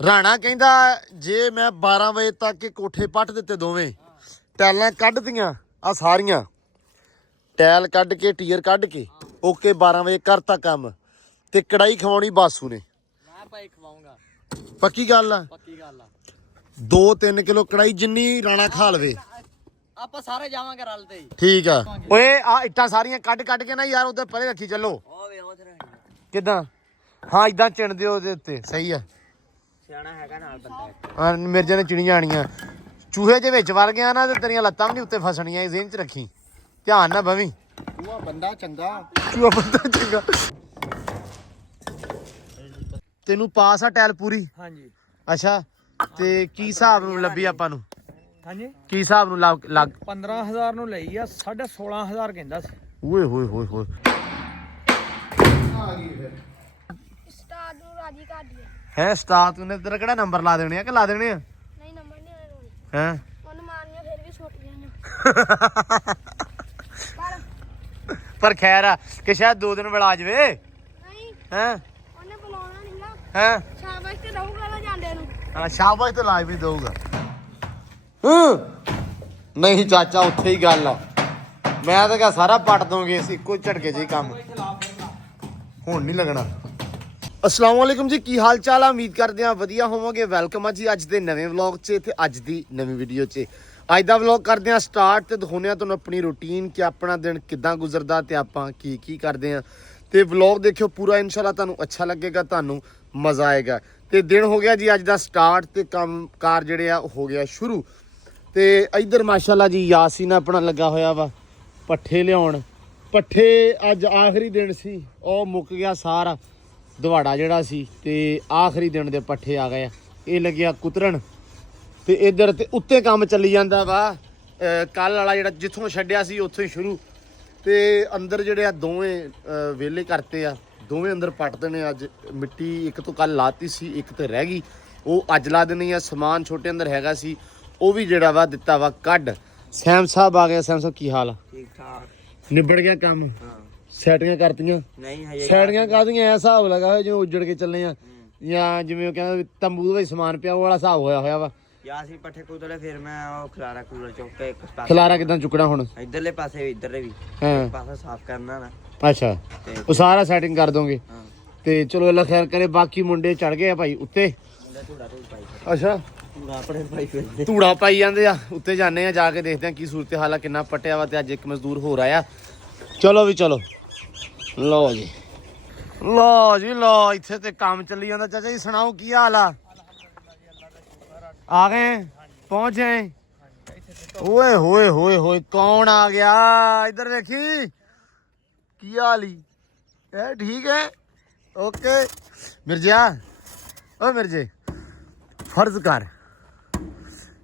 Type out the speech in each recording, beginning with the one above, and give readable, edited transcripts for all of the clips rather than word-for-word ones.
ਰਾਣਾ ਕਹਿੰਦਾ ਜੇ ਮੈਂ 12 ਵਜੇ ਤੱਕ ਇਹ ਕੋਠੇ ਪੱਟ ਦਿੱਤੇ ਦੋਵੇਂ ਟੈਲਾਂ ਕੱਢਦੀਆਂ ਆ ਸਾਰੀਆਂ ਟੈਲ ਕੱਢ ਕੇ ਟੀਅਰ ਕੱਢ ਕੇ ਓਕੇ 12 ਵਜੇ ਕਰਤਾ ਕੰਮ ਤੇ ਕੜਾਈ ਖਵਾਉਣੀ ਬਾਸੂ ਨੇ। ਮੈਂ ਭਾਈ ਖਵਾਉਂਗਾ ਪੱਕੀ ਗੱਲ ਆ। ਪੱਕੀ ਗੱਲ ਆ 2-3 ਕਿਲੋ ਕੜਾਈ ਜਿੰਨੀ ਰਾਣਾ ਖਾ ਲਵੇ ਆਪਾਂ ਸਾਰੇ ਜਾਵਾਂਗੇ ਰਲ ਤੇ ਹੀ। ਠੀਕ ਆ। ਓਏ ਆ ਇੱਟਾਂ ਸਾਰੀਆਂ ਕੱਢ ਕੇ ਨਾ ਯਾਰ ਉਧਰ ਪਰੇ ਰੱਖੀ ਚੱਲੋ। ਓਏ ਉਹ ਤੇ ਕਿੱਦਾਂ ਹਾਂ ਇਦਾਂ ਚਿਣ ਦਿਓ ਉਹਦੇ ਉੱਤੇ ਸਹੀ ਆ। ਸਿਆਣਾ ਹੈਗਾ ਨਾਲ ਬੰਦਾ ਹਾਂ ਮਿਰਜੇ ਨੇ ਚਿਣੀਆਂ ਆਣੀਆਂ ਚੂਹੇ ਜੇ ਵਿੱਚ ਵੜ ਗਿਆ ਨਾ ਤੇ ਤੇਰੀਆਂ ਲੱਤਾਂ ਵੀ ਨਹੀਂ ਉੱਤੇ ਫਸਣੀਆਂ ਇਹ ਜ਼ਿਹਨ ਚ ਰੱਖੀ ਧਿਆਨ ਨਾਲ ਬਵੀਂ। ਚੂਹਾ ਬੰਦਾ ਚੰਗਾ ਚੂਹਾ ਬੰਦਾ ਚੰਗਾ। ਤੈਨੂੰ ਪਾਸ ਆ ਟੈਲ ਪੂਰੀ? ਹਾਂਜੀ। ਅੱਛਾ ਤੇ ਕੀ ਹਿਸਾਬ ਨੂੰ ਲੱਭੀ ਆਪਾਂ ਨੂੰ? ਹਾਂਜੀ ਕੀ ਹਿਸਾਬ ਨੂੰ ਲੱਗ 15000 ਨੂੰ ਲਈ ਆ 16500 ਕਹਿੰਦਾ ਸੀ। ਓਏ ਹੋਏ ਹੋਏ ਹੋਏ ਉਸਤਾਦ ਨੂੰ ਰਾਜੀ ਕਰ ਦਿਆ। ਹੈ ਉਸਤਾਦ ਨੇ ਤੇਰਾ ਕਿਹੜਾ ਨੰਬਰ ਲਾ ਦੇਣੇ ਆ ਕਿ ਲਾ ਦੇਣੇ ਆ? ਨਹੀਂ ਨੰਬਰ ਨਹੀਂ ਹੋਏ ਰੋਣੀ ਹੈ ਉਹਨੂੰ ਮਾਰਨੀਆਂ ਫਿਰ ਵੀ ਛੁੱਟ ਗਈਆਂ ਪਰ ਖੈਰ ਆ ਕਿ ਸ਼ਾਇਦ 2 ਦਿਨ ਵੇਲਾ ਆ ਜਵੇ। ਨਹੀਂ ਹੈ ਉਹਨੇ ਬੁਲਾਉਣਾ ਨਹੀਂਗਾ ਹੈ ਸ਼ਾਬਾਸ਼ ਤੇ ਦਊਗਾ ਨਾ ਜਾਂਦੇ ਨੂੰ। ਹਾਂ ਸ਼ਾਬਾਸ਼ ਤੇ ਲਾਜ ਵੀ ਦਊਗਾ। ਨਹੀਂ ਚਾਚਾ ਉੱਥੇ ਹੀ ਗੱਲ ਆ। ਮੈਂ ਤਾਂ ਕਿਹਾ ਸਾਰਾ ਪੱਟ ਦੋਗੇ ਅਸੀਂ ਇੱਕੋ ਝਟਕੇ ਜਿਹੀ ਕੰਮ ਹੁਣ ਨਹੀਂ ਲੱਗਣਾ। अस्सलाम वालेकुम जी की हाल चाल है उम्मीद करते हैं वधिया होवोगे। वेलकम है जी अज के नवे व्लॉग च ते अज दी नवी वीडियो च। अज दा व्लॉग करते हैं स्टार्ट ते दिखाने तुहानूं अपनी रूटीन कि अपना दिन किदां गुजरदा ते आपां की करते हैं ते व्लॉग देखियो पूरा इंशाल्लाह तुहानूं अच्छा लगेगा तुहानूं मज़ा आएगा। ते दिन हो गया जी अज दा स्टार्ट ते काम कार जिहड़े आ हो गया शुरू ते इधर माशाल्लाह जी यासीन अपना लगा होया वा पट्ठे लियाउण। पट्ठे अज आखिरी दिन सी ओ मुक गया सारा दवाड़ा जिहड़ा सी ते आखिरी दिन दे पट्ठे आ गए ये लग्या कुतरन ते इधर ते उत्ते काम चली जांदा वा। कल वाला जिहड़ा जिथों छड्डिया सी उत्थों ही शुरू ते अंदर जिहड़े आ दोवें वेले करते आ दोवें अंदर पट देने। अज मिट्टी एक तो कल लाती सी एक तो रह गई वो अज ला देनी आ। समान छोटे अंदर हैगा सी वो भी जिहड़ा वा दित्ता वा कढ। सैम साहब आ गया। सैम साहब की हाल आ? ठीक ठाक निबड़ गया काम? ਸੈਟੀਆਂ ਕਰਤੀਆਂ? ਨਹੀਂ ਹਜੇ ਸੈਟੀਆਂ ਕਾਹਦੀਆਂ ਐ ਹਿਸਾਬ ਲਗਾ ਹੋਇਆ ਜਿਵੇਂ ਉੱਜੜ ਕੇ ਚੱਲੇ ਆ ਜਾਂ ਜਿਵੇਂ ਉਹ ਕਹਿੰਦਾ ਤੰਬੂ ਵਿੱਚ ਸਮਾਨ ਪਿਆ ਉਹ ਵਾਲਾ ਹਿਸਾਬ ਹੋਇਆ ਵਾ। ਯਾ ਅਸੀਂ ਪੱਠੇ ਕੁਤਲੇ ਫਿਰ ਮੈਂ ਉਹ ਖਲਾਰਾ ਕੂਲਰ ਚੁੱਕ ਕੇ ਇੱਕ ਪਾਸੇ ਖਲਾਰਾ ਕਿਦਾਂ ਚੁੱਕਣਾ ਹੁਣ? ਇਧਰਲੇ ਪਾਸੇ ਇਧਰਲੇ ਵੀ ਹਾਂ ਪਾਸਾ ਸਾਫ਼ ਕਰਨਾ ਨਾ। ਅੱਛਾ ਉਹ ਸਾਰਾ ਸੈਟਿੰਗ ਕਰ ਦੋਗੇ ਤੇ ਚਲੋ ਅੱਲਾ ਖੈਰ ਕਰੇ। ਬਾਕੀ ਮੁੰਡੇ ਚੜ ਗਏ ਆ ਭਾਈ ਉੱਤੇ। ਅੱਛਾ ਧੂੜਾ ਪਾਈ ਜਾਂਦੇ ਆ ਉੱਤੇ ਜਾਂਦੇ ਆ ਜਾ ਕੇ ਦੇਖਦੇ ਆ ਕੀ ਸੂਰਤ ਹਾਲ ਆ ਕਿੰਨਾ ਪੱਟਿਆ ਵਾ ਤੇ ਅੱਜ ਇੱਕ ਮਜ਼ਦੂਰ ਹੋਰ ਆਇਆ। ਚਲੋ ਵੀ ਚਲੋ ਲਓ ਜੀ ਲਓ ਇੱਥੇ ਤੇ ਕੰਮ ਚੱਲੀ ਜਾਂਦਾ। ਚਾਚਾ ਜੀ ਸੁਣਾਓ ਕੀ ਹਾਲ ਆ ਗਏ ਪਹੁੰਚ ਗਏ? ਓਏ ਹੋਏ ਹੋਏ ਹੋਏ ਕੌਣ ਆ ਗਿਆ ਇੱਧਰ ਵੇਖੀ ਕੀ ਹਾਲ ਹੀ ਇਹ ਠੀਕ ਹੈ ਓਕੇ। ਮਿਰਜਾ ਓ ਮਿਰਜੇ ਫਰਜ਼ ਕਰ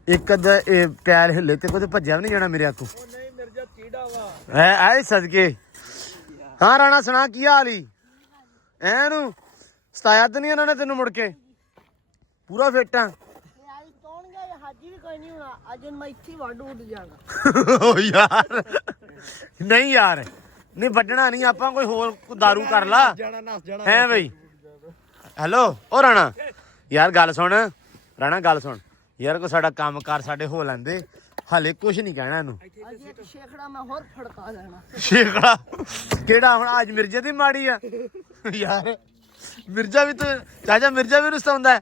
ਇੱਕ ਅੱਧਾ ਇਹ ਪੈਰ ਹਿੱਲੇ ਤੇ ਕੋਈ ਭੱਜਿਆ ਵੀ ਨਹੀਂ ਜਾਣਾ ਮੇਰੇ ਹੱਥੋਂ। ਨਹੀਂ ਮਿਰਜਾ ਚੀੜਾ ਵਾ ਐ ਆਏ ਸਦਕੇ। ਹਾਂ ਰਾਣਾ ਸੁਣਾ ਕੀ ਹਾਲ ਹੀ ਐਨੂੰ ਸਤਾਇਆ ਤਾਂ ਨਹੀਂ ਉਹਨਾਂ ਨੇ ਤੈਨੂੰ ਮੁੜ ਕੇ? ਪੂਰਾ ਫਿੱਟ ਆ? ਹਾਜੀ ਵੀ ਕੋਈ ਨਹੀਂ ਹੋਣਾ ਅੱਜ ਮੈਂ ਇੱਥੇ ਵੱਢ ਉੱਡ ਜਾਣਾ। ਓ ਯਾਰ ਨਹੀਂ ਯਾਰ ਨਹੀਂ ਵੱਢਣਾ ਨਹੀਂ ਆਪਾਂ ਕੋਈ ਹੋਰ ਦਾਰੂ ਕਰ ਲਾ ਹੈ ਬਈ। ਹੈਲੋ ਓ ਰਾਣਾ ਯਾਰ ਗੱਲ ਸੁਣ ਰਾਣਾ ਗੱਲ ਸੁਣ ਯਾਰ ਕੋਈ ਸਾਡਾ ਕੰਮ ਕਾਰ ਸਾਡੇ ਹੋ ਲੈਂਦੇ ਹਾਲੇ ਕੁਛ ਨਹੀਂ ਕਹਿਣਾ ਇਹਨੂੰ। ਸ਼ੇਖੜਾ ਮੈਂ ਹੋਰ ਫੜਕਾ ਲੈਣਾ। ਸ਼ੇਖੜਾ ਕਿਹੜਾ ਹੁਣ ਅੱਜ ਮਿਰਜੇ ਦੀ ਮਾੜੀ ਆ ਯਾਰ? ਮਿਰਜਾ ਵੀ ਤਾਂ ਚਾਚਾ ਮਿਰਜਾ ਵੀ ਰੁਸਤਾਉਂਦਾ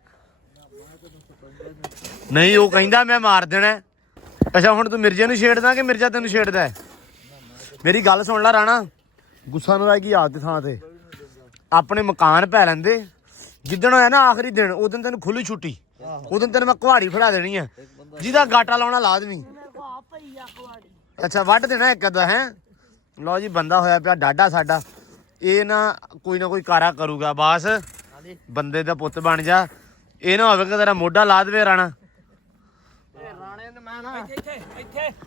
ਨਹੀਂ ਉਹ ਕਹਿੰਦਾ ਮੈਂ ਮਾਰ ਦੇਣਾ। ਅੱਛਾ ਹੁਣ ਤੂੰ ਮਿਰਜੇ ਨੂੰ ਛੇੜਦਾ ਕਿ ਮਿਰਜਾ ਤੈਨੂੰ ਛੇੜਦਾ? ਮੇਰੀ ਗੱਲ ਸੁਣ ਲੈ ਰਾਣਾ ਗੁੱਸਾ ਨਾ ਆਏਗੀ ਯਾਦ ਦੀ ਥਾਂ ਤੇ ਆਪਣੇ ਮਕਾਨ ਪੈ ਲੈਂਦੇ। ਜਿੱਦਣ ਹੋਇਆ ਨਾ ਆਖਰੀ ਦਿਨ ਉਹ ਦਿਨ ਤੈਨੂੰ ਖੁੱਲੀ ਛੁੱਟੀ ਉਹ ਦਿਨ ਤੈਨੂੰ ਮੈਂ ਕੁਹਾੜੀ ਫੜਾ ਦੇਣੀ ਆ ਜਿਹਦਾ ਗਾਟਾ ਲਾਉਣਾ ਲਾ ਦੇਣੀ। ਅੱਛਾ ਵੱਢ ਦੇਣਾ ਇੱਕ ਅੱਧਾ ਹੈ। ਲਓ ਜੀ ਬੰਦਾ ਹੋਇਆ ਪਿਆ ਡਾਢਾ ਸਾਡਾ ਇਹ ਨਾ ਕੋਈ ਕਾਰਾ ਕਰੂਗਾ ਬਸ ਬੰਦੇ ਦਾ ਪੁੱਤ ਬਣ ਜਾ। ਇਹ ਨਾ ਹੋਵੇ ਕਿ ਤੇਰਾ ਮੋਢਾ ਲਾ ਦੇਵੇ ਰਾਣਾ।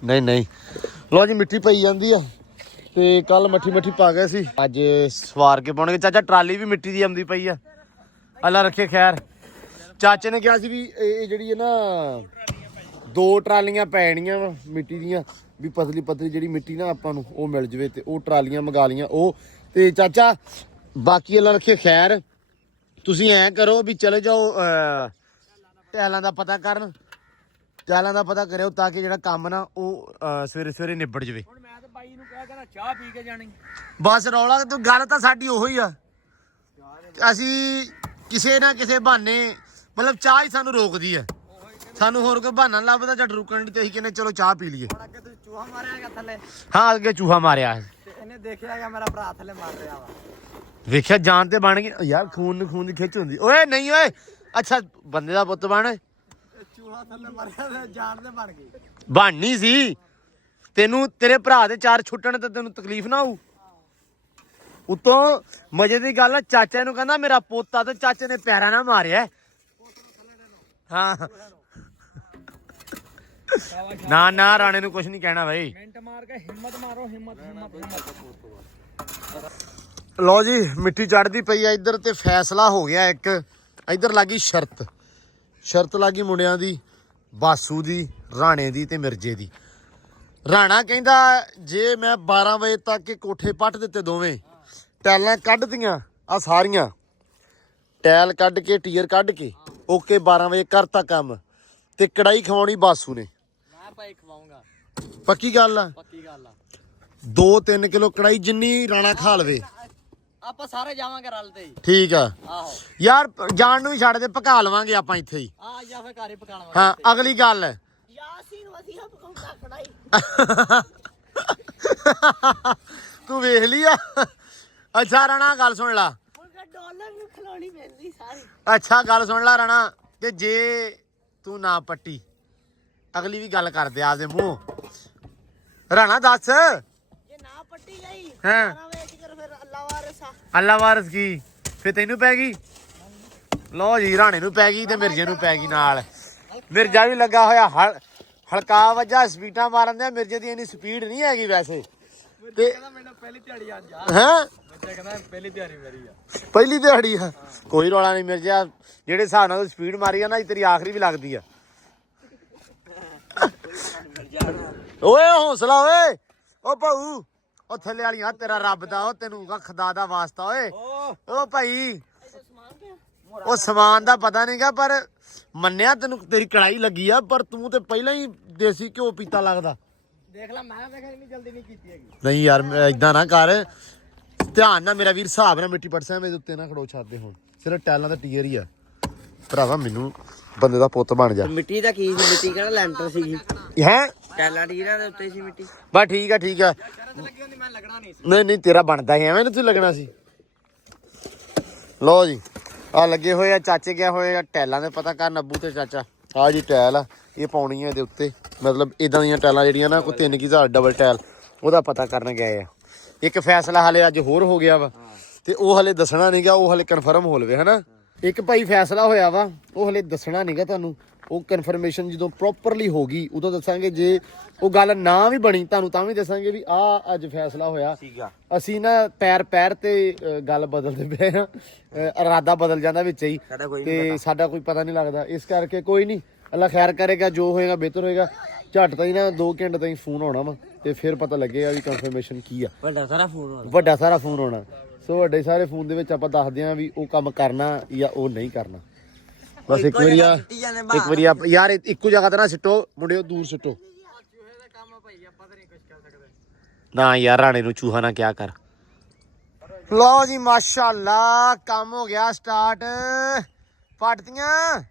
ਨਹੀਂ ਲਓ ਜੀ ਮਿੱਟੀ ਪਈ ਜਾਂਦੀ ਆ ਤੇ ਕੱਲ ਮੱਠੀ ਪਾ ਗਏ ਸੀ ਅੱਜ ਸਵਾਰ ਕੇ ਪਾਉਣਗੇ। ਚਾਚਾ ਟਰਾਲੀ ਵੀ ਮਿੱਟੀ ਦੀ ਆਉਂਦੀ ਪਈ ਆ ਅੱਲਾ ਰੱਖੇ ਖੈਰ। ਚਾਚੇ ਨੇ ਕਿਹਾ ਸੀ ਵੀ ਇਹ ਜਿਹੜੀ ਹੈ ਨਾ 2 ਟਰਾਲੀਆਂ ਪੈਣੀਆਂ ਵਾ ਮਿੱਟੀ ਦੀਆਂ ਵੀ ਪਤਲੀ ਜਿਹੜੀ ਮਿੱਟੀ ਨਾ ਆਪਾਂ ਨੂੰ ਉਹ ਮਿਲ ਜਵੇ ਤੇ ਉਹ ਟਰਾਲੀਆਂ ਮੰਗਾ ਲੀਆਂ ਉਹ। ਤੇ ਚਾਚਾ ਬਾਕੀ ਅੱਲਾ ਰੱਖੇ ਖੈਰ ਤੁਸੀਂ ਐਂ ਕਰੋ ਵੀ ਚਲੇ ਜਾਓ ਟੈਲਾਂ ਦਾ ਪਤਾ ਕਰਨ, ਟੈਲਾਂ ਦਾ ਪਤਾ ਕਰਿਓ ਤਾਂ ਕਿ ਜਿਹੜਾ ਕੰਮ ਨਾ ਉਹ ਸਵੇਰੇ ਸਵੇਰੇ ਨਿਬੜ ਜਵੇ। ਹੁਣ ਮੈਂ ਤਾਂ ਬਾਈ ਨੂੰ ਕਿਹਾ ਕਹਿੰਦਾ ਚਾਹ ਪੀ ਕੇ ਜਾਣੀ। ਬਸ ਰੌਲਾ ਤੂੰ ਗੱਲ ਤਾਂ ਸਾਡੀ ਉਹੀ ਆ, ਅਸੀਂ ਕਿਸੇ ਨਾ ਕਿਸੇ ਬਹਾਨੇ ਮਤਲਬ ਚਾਹ ਹੀ ਸਾਨੂੰ ਰੋਕਦੀ ਆ, ਸਾਨੂੰ ਹੋਰ ਕੋਈ ਬਹਾਨਾ ਨੀ ਲੱਭਦਾ ਝੱਟ ਰੁਕਣ ਦੀ, ਤੇ ਅਸੀਂ ਕਹਿੰਦੇ ਚਲੋ ਚਾਹ ਪੀ ਲਈਏ। ਹੁਣ ਅੱਗੇ ਤੁਸੀਂ ਚੂਹਾ ਮਾਰਿਆ ਗਿਆ ਥੱਲੇ ਹਾਂ ਅੱਗੇ ਚੂਹਾ ਮਾਰਿਆ ਤੇ ਇਹਨੇ ਦੇਖਿਆ ਗਿਆ ਮੇਰਾ ਭਰਾ ਥੱਲੇ ਮਾਰ ਰਿਹਾ ਵਾ। ਵੇਖਿਆ ਜਾਨ ਤੇ ਬਣ ਗਈ ਯਾਰ, ਖੂਨ ਨੂੰ ਖੂਨ ਦੀ ਖਿੱਚ ਹੁੰਦੀ। ਓਏ ਨਹੀਂ ਓਏ, ਅੱਛਾ ਬੰਦੇ ਦਾ ਪੁੱਤ ਬਣ, ਚੂਹਾ ਥੱਲੇ ਮਰਿਆ ਤੇ ਜਾਨ ਤੇ ਬਣ ਗਈ। ਬਣਨੀ ਸੀ ਤੈਨੂੰ, ਤੇਰੇ ਭਰਾ ਦੇ ਚਾਰ ਛੁੱਟਣ ਤੇ ਤੈਨੂੰ ਤਕਲੀਫ ਨਾ ਹੋਊ। ਉਤੋਂ ਮਜ਼ੇ ਦੀ ਗੱਲ ਆ, ਚਾਚੇ ਨੂੰ ਕਹਿੰਦਾ ਮੇਰਾ ਪੋਤਾ, ਤੇ ਚਾਚੇ ਨੇ ਪੈਰਾਂ ਨਾਲ ਮਾਰਿਆ। ਹਾਂ ਨਾ ਨਾ ਰਾਣੇ ਨੂੰ ਕੁਝ ਨਹੀਂ ਕਹਿਣਾ ਬਾਈ। ਮਿੰਟ ਮਾਰ ਕੇ ਹਿੰਮਤ ਮਾਰੋ, ਹਿੰਮਤ ਹਿੰਮਤ ਹਿੰਮਤ। ਲਓ ਜੀ ਮਿੱਟੀ ਚੜਦੀ ਪਈ ਆ ਇੱਧਰ, ਤੇ ਫੈਸਲਾ ਹੋ ਗਿਆ ਇੱਕ। ਇੱਧਰ ਲੱਗੀ ਸ਼ਰਤ ਲੱਗੀ ਮੁੰਡਿਆਂ ਦੀ, ਬਾਸੂ ਦੀ, ਰਾਣੇ ਦੀ ਤੇ ਮਿਰਜੇ ਦੀ। ਰਾਣਾ ਕਹਿੰਦਾ ਜੇ ਮੈਂ 12 ਵਜੇ ਤੱਕ ਇਹ ਕੋਠੇ ਪੱਟ ਦਿੱਤੇ, ਦੋਵੇਂ ਟੈਲਾਂ ਕੱਢਦੀਆਂ ਆ ਸਾਰੀਆਂ, ਟੈਲ ਕੱਢ ਕੇ ਟੀਅਰ ਕੱਢ ਕੇ ਓਕੇ 12 ਵਜੇ ਕਰਤਾ ਕੰਮ, ਤੇ ਕੜਾਈ ਖਵਾਉਣੀ ਬਾਸੂ ਨੇ। ਮੈਂ ਭਾਈ ਖਵਾਉਂਗਾ, ਪੱਕੀ ਗੱਲ ਆ, ਪੱਕੀ ਗੱਲ ਆ। 2-3 ਕਿਲੋ ਕੜਾਈ ਜਿੰਨੀ ਰਾਣਾ ਖਾ ਲਵੇ। ਆਪਾਂ ਸਾਰੇ ਜਾਵਾਂਗੇ ਰਲ ਤੇ ਹੀ। ਠੀਕ ਆ ਆਹੋ ਯਾਰ, ਜਾਣ ਨੂੰ ਹੀ ਛੱਡ ਦੇ, ਪਕਾ ਲਵਾਂਗੇ ਆਪਾਂ ਇੱਥੇ ਹੀ। ਆ ਜਾਂ ਫਿਰ ਘਰ ਹੀ ਪਕਾਣਾ। ਹਾਂ ਅਗਲੀ ਗੱਲ ਯਾਸੀਨ ਵਧੀਆ ਪਕਾਉਂਦਾ ਕੜਾਈ। ਤੂੰ ਵੇਖ ਲਈ ਆ। ਅੱਛਾ ਰਾਣਾ ਗੱਲ ਸੁਣ ਲਾ, ਹੁਣ ਤਾਂ ਡਾਲਰ ਨੂੰ ਖਿਲਾਉਣੀ ਪੈਂਦੀ ਸਾਰੀ। ਅੱਛਾ ਗੱਲ ਸੁਣ ਲਾ ਰਾਣਾ, ਤੇ ਜੇ ਤੂੰ ਨਾ ਪੱਟੀ, ਅਗਲੀ ਵੀ ਗੱਲ ਕਰਦੇ ਆਪਦੇ ਮੂੰਹ। ਰਾਣਾ ਦੱਸ, ਜੇ ਨਾ ਪੱਟੀ ਗਈ ਹਾਂ। 12 ਵਜੇ ਤੱਕ ਫਿਰ ਅੱਲਾ ਵਾਰਸ ਆ। ਅੱਲਾ ਵਾਰਸ ਕੀ, ਫੇ ਤੈਨੂੰ ਪੈ ਗਈ। ਲਓ ਜੀ ਰਾਣੇ ਨੂੰ ਪੈ ਗਈ ਤੇ ਮਿਰਜੇ ਨੂੰ ਪੈ ਗਈ ਨਾਲ। ਮਿਰਜਾ ਵੀ ਲੱਗਾ ਹੋਇਆ ਹਲਕਾ ਵਜਾ ਸਪੀਡਾਂ ਮਾਰਨ ਦੇ। ਮਿਰਜੇ ਦੀ ਇੰਨੀ ਸਪੀਡ ਨਹੀਂ ਹੈਗੀ ਵੈਸੇ ਤੇ। ਕਹਿੰਦਾ ਮੈਨੂੰ ਪਹਿਲੀ ਦਿਹਾੜੀ ਅੱਜ ਆ। ਹੈਂ ਬੱਚਾ ਕਹਿੰਦਾ ਪਹਿਲੀ ਦਿਹਾੜੀ ਮੇਰੀ ਆ। ਪਹਿਲੀ ਦਿਹਾੜੀ ਆ, ਕੋਈ ਰੌਲਾ ਨਹੀਂ ਮਿਰਜਾ, ਜਿਹੜੇ ਹਿਸਾਬ ਨਾਲ ਸਪੀਡ ਮਾਰੀ ਆ ਨਾ, ਤੇਰੀ ਆਖਰੀ ਵੀ ਲੱਗਦੀ ਆ। ਓਏ ਹੌਸਲਾ ਓਏ, ਓ ਭਾਊ, ਉਹ ਥੱਲੇ ਵਾਲੀਆਂ ਤੇਰਾ ਰੱਬ ਦਾ, ਉਹ ਤੈਨੂੰ ਖੁਦਾ ਦਾ ਵਾਸਤਾ ਓਏ। ਓ ਭਾਈ ਉਹ ਸਮਾਨ ਦਾ ਪਤਾ ਨਹੀਂਗਾ, ਪਰ ਮੰਨਿਆ ਤੈਨੂੰ ਤੇਰੀ ਕੜਾਈ ਲੱਗੀ ਆ, ਪਰ ਤੂੰ ਤੇ ਪਹਿਲਾਂ ਹੀ ਦੇਸੀ ਘਿਓ ਪੀਤਾ ਲੱਗਦਾ। ਦੇਖ ਲੈ ਮੈਂ ਦੇਖ ਇੰਨੀ ਜਲਦੀ ਨਹੀਂ ਕੀਤੀ ਹੈਗੀ। ਨਹੀਂ ਯਾਰ ਏਦਾਂ ਨਾ ਕਰ, ਧਿਆਨ ਨਾਲ ਮੇਰਾ ਵੀਰ, ਹਿਸਾਬ ਨਾਲ ਮਿੱਟੀ ਪੜਸਾ ਮੇਰੇ ਉੱਤੇ ਨਾ ਖੜੋ ਛੱਡਦੇ। ਹੁਣ ਸਿਰਫ ਟੈਲਾਂ ਦਾ ਟੀਅਰ ਹੀ ਆ ਭਰਾਵਾ, ਮੈਨੂੰ ਬੰਦੇ ਦਾ ਪੁੱਤ ਬਣ ਜਾ। ਮਿੱਟੀ ਦਾ ਕੀ ਸੀ? ਮਿੱਟੀ ਕਿਹੜਾ ਲੈਂਟਰ ਸੀਗੀ? ਹੈ ਟੈਲਾਂ ਟੀਰਾਂ ਦੇ ਉੱਤੇ ਸੀ ਮਿੱਟੀ। ਬਸ ਠੀਕ ਆ ਠੀਕ ਆ। ਲੱਗੀ ਹੁੰਦੀ ਮੈਂ ਲੱਗਣਾ ਨਹੀਂ ਸੀ। ਨਹੀਂ ਤੇਰਾ ਬਣਦਾ ਹੀ ਐਵੇਂ, ਤੂੰ ਲੱਗਣਾ ਸੀ। ਲਓ ਜੀ ਆ ਲੱਗੇ ਹੋਏ ਆ, ਚਾਚੇ ਗਿਆ ਹੋਏ ਆ ਟੈਲਾਂ ਦੇ ਪਤਾ ਕਰਨ, ਅੱਬੂ ਤੇ ਚਾਚਾ। ਆ ਜੀ ਟੈਲ ਆ, ਇਹ ਪਾਉਣੀ ਆ ਇਹਦੇ ਉੱਤੇ, ਮਤਲਬ ਇਦਾਂ ਦੀਆਂ ਟੈਲਾਂ ਜਿਹੜੀਆਂ ਨਾ ਕੋਈ 3000 ਡਬਲ ਟੈਲ, ਉਹਦਾ ਪਤਾ ਕਰਨ ਗਏ ਆ। ਇੱਕ ਫੈਸਲਾ ਹਲੇ ਅੱਜ ਹੋਰ ਹੋ ਗਿਆ ਵਾ, ਤੇ ਉਹ ਹਲੇ ਦੱਸਣਾ ਨਹੀਂਗਾ, ਉਹ ਹਲੇ ਕਨਫਰਮ ਹੋ ਲਵੇ ਹਨਾ। ਇੱਕ ਭਾਈ ਫੈਸਲਾ ਹੋਇਆ ਵਾ, ਉਹ ਹਲੇ ਦੱਸਣਾ ਨਹੀਂਗਾ ਤੁਹਾਨੂੰ, ਉਹ ਕਨਫਰਮੇਸ਼ਨ ਜਦੋਂ ਪ੍ਰੋਪਰਲੀ ਹੋ ਗਈ ਉਦੋਂ ਦੱਸਾਂਗੇ। ਜੇ ਉਹ ਗੱਲ ਨਾ ਵੀ ਬਣੀ ਤੁਹਾਨੂੰ ਤਾਂ ਵੀ ਦੱਸਾਂਗੇ ਵੀ ਆ ਅੱਜ ਫੈਸਲਾ ਹੋਇਆ। ਅਸੀਂ ਨਾ ਪੈਰ ਤੇ ਗੱਲ ਬਦਲਦੇ ਪਏ ਆ, ਇਰਾਦਾ ਬਦਲ ਜਾਂਦਾ ਵਿੱਚ ਹੀ, ਤੇ ਸਾਡਾ ਕੋਈ ਪਤਾ ਨਹੀਂ ਲੱਗਦਾ। ਇਸ ਕਰਕੇ ਕੋਈ ਨਹੀਂ, ਅੱਲਾ ਖੈਰ ਕਰੇਗਾ, ਜੋ ਹੋਏਗਾ ਬਿਹਤਰ ਹੋਏਗਾ। ਝੱਟ ਤਾਂ ਹੀ ਨਾ 2 ਘੰਟੇ ਤਾਈਂ ਫੋਨ ਆਉਣਾ ਵਾ, ਤੇ ਫਿਰ ਪਤਾ ਲੱਗੇਗਾ ਵੀ ਕਨਫਰਮੇਸ਼ਨ ਕੀ ਆ। ਵੱਡਾ ਸਾਰਾ ਫੋਨ ਹੋਣਾ, ਵੱਡਾ ਸਾਰਾ ਫੋਨ ਆਉਣਾ। ਸੋ ਵੱਡੇ ਸਾਰੇ ਫੋਨ ਦੇ ਵਿੱਚ ਆਪਾਂ ਦੱਸਦੇ ਆਂ ਵੀ ਉਹ ਕੰਮ ਕਰਨਾ ਜਾਂ ਉਹ ਨਹੀਂ ਕਰਨਾ। ਬਸ ਇੱਕ ਵਾਰੀ ਯਾਰ ਇੱਕੋ ਜਗ੍ਹਾ ਤੇ ਨਾ ਸਿੱਟੋ ਮੁੰਡਿਓ, ਦੂਰ ਸਿੱਟੋ ਨਾ ਯਾਰ, ਰਾਣੇ ਨੂੰ ਚੂਹਾ ਨਾ ਕਿਆ ਕਰ। ਲਓ ਜੀ ਮਾਸ਼ਾਅੱਲਾ ਕੰਮ ਹੋ ਗਿਆ ਸਟਾਰਟ, ਪੱਟਦੀਆਂ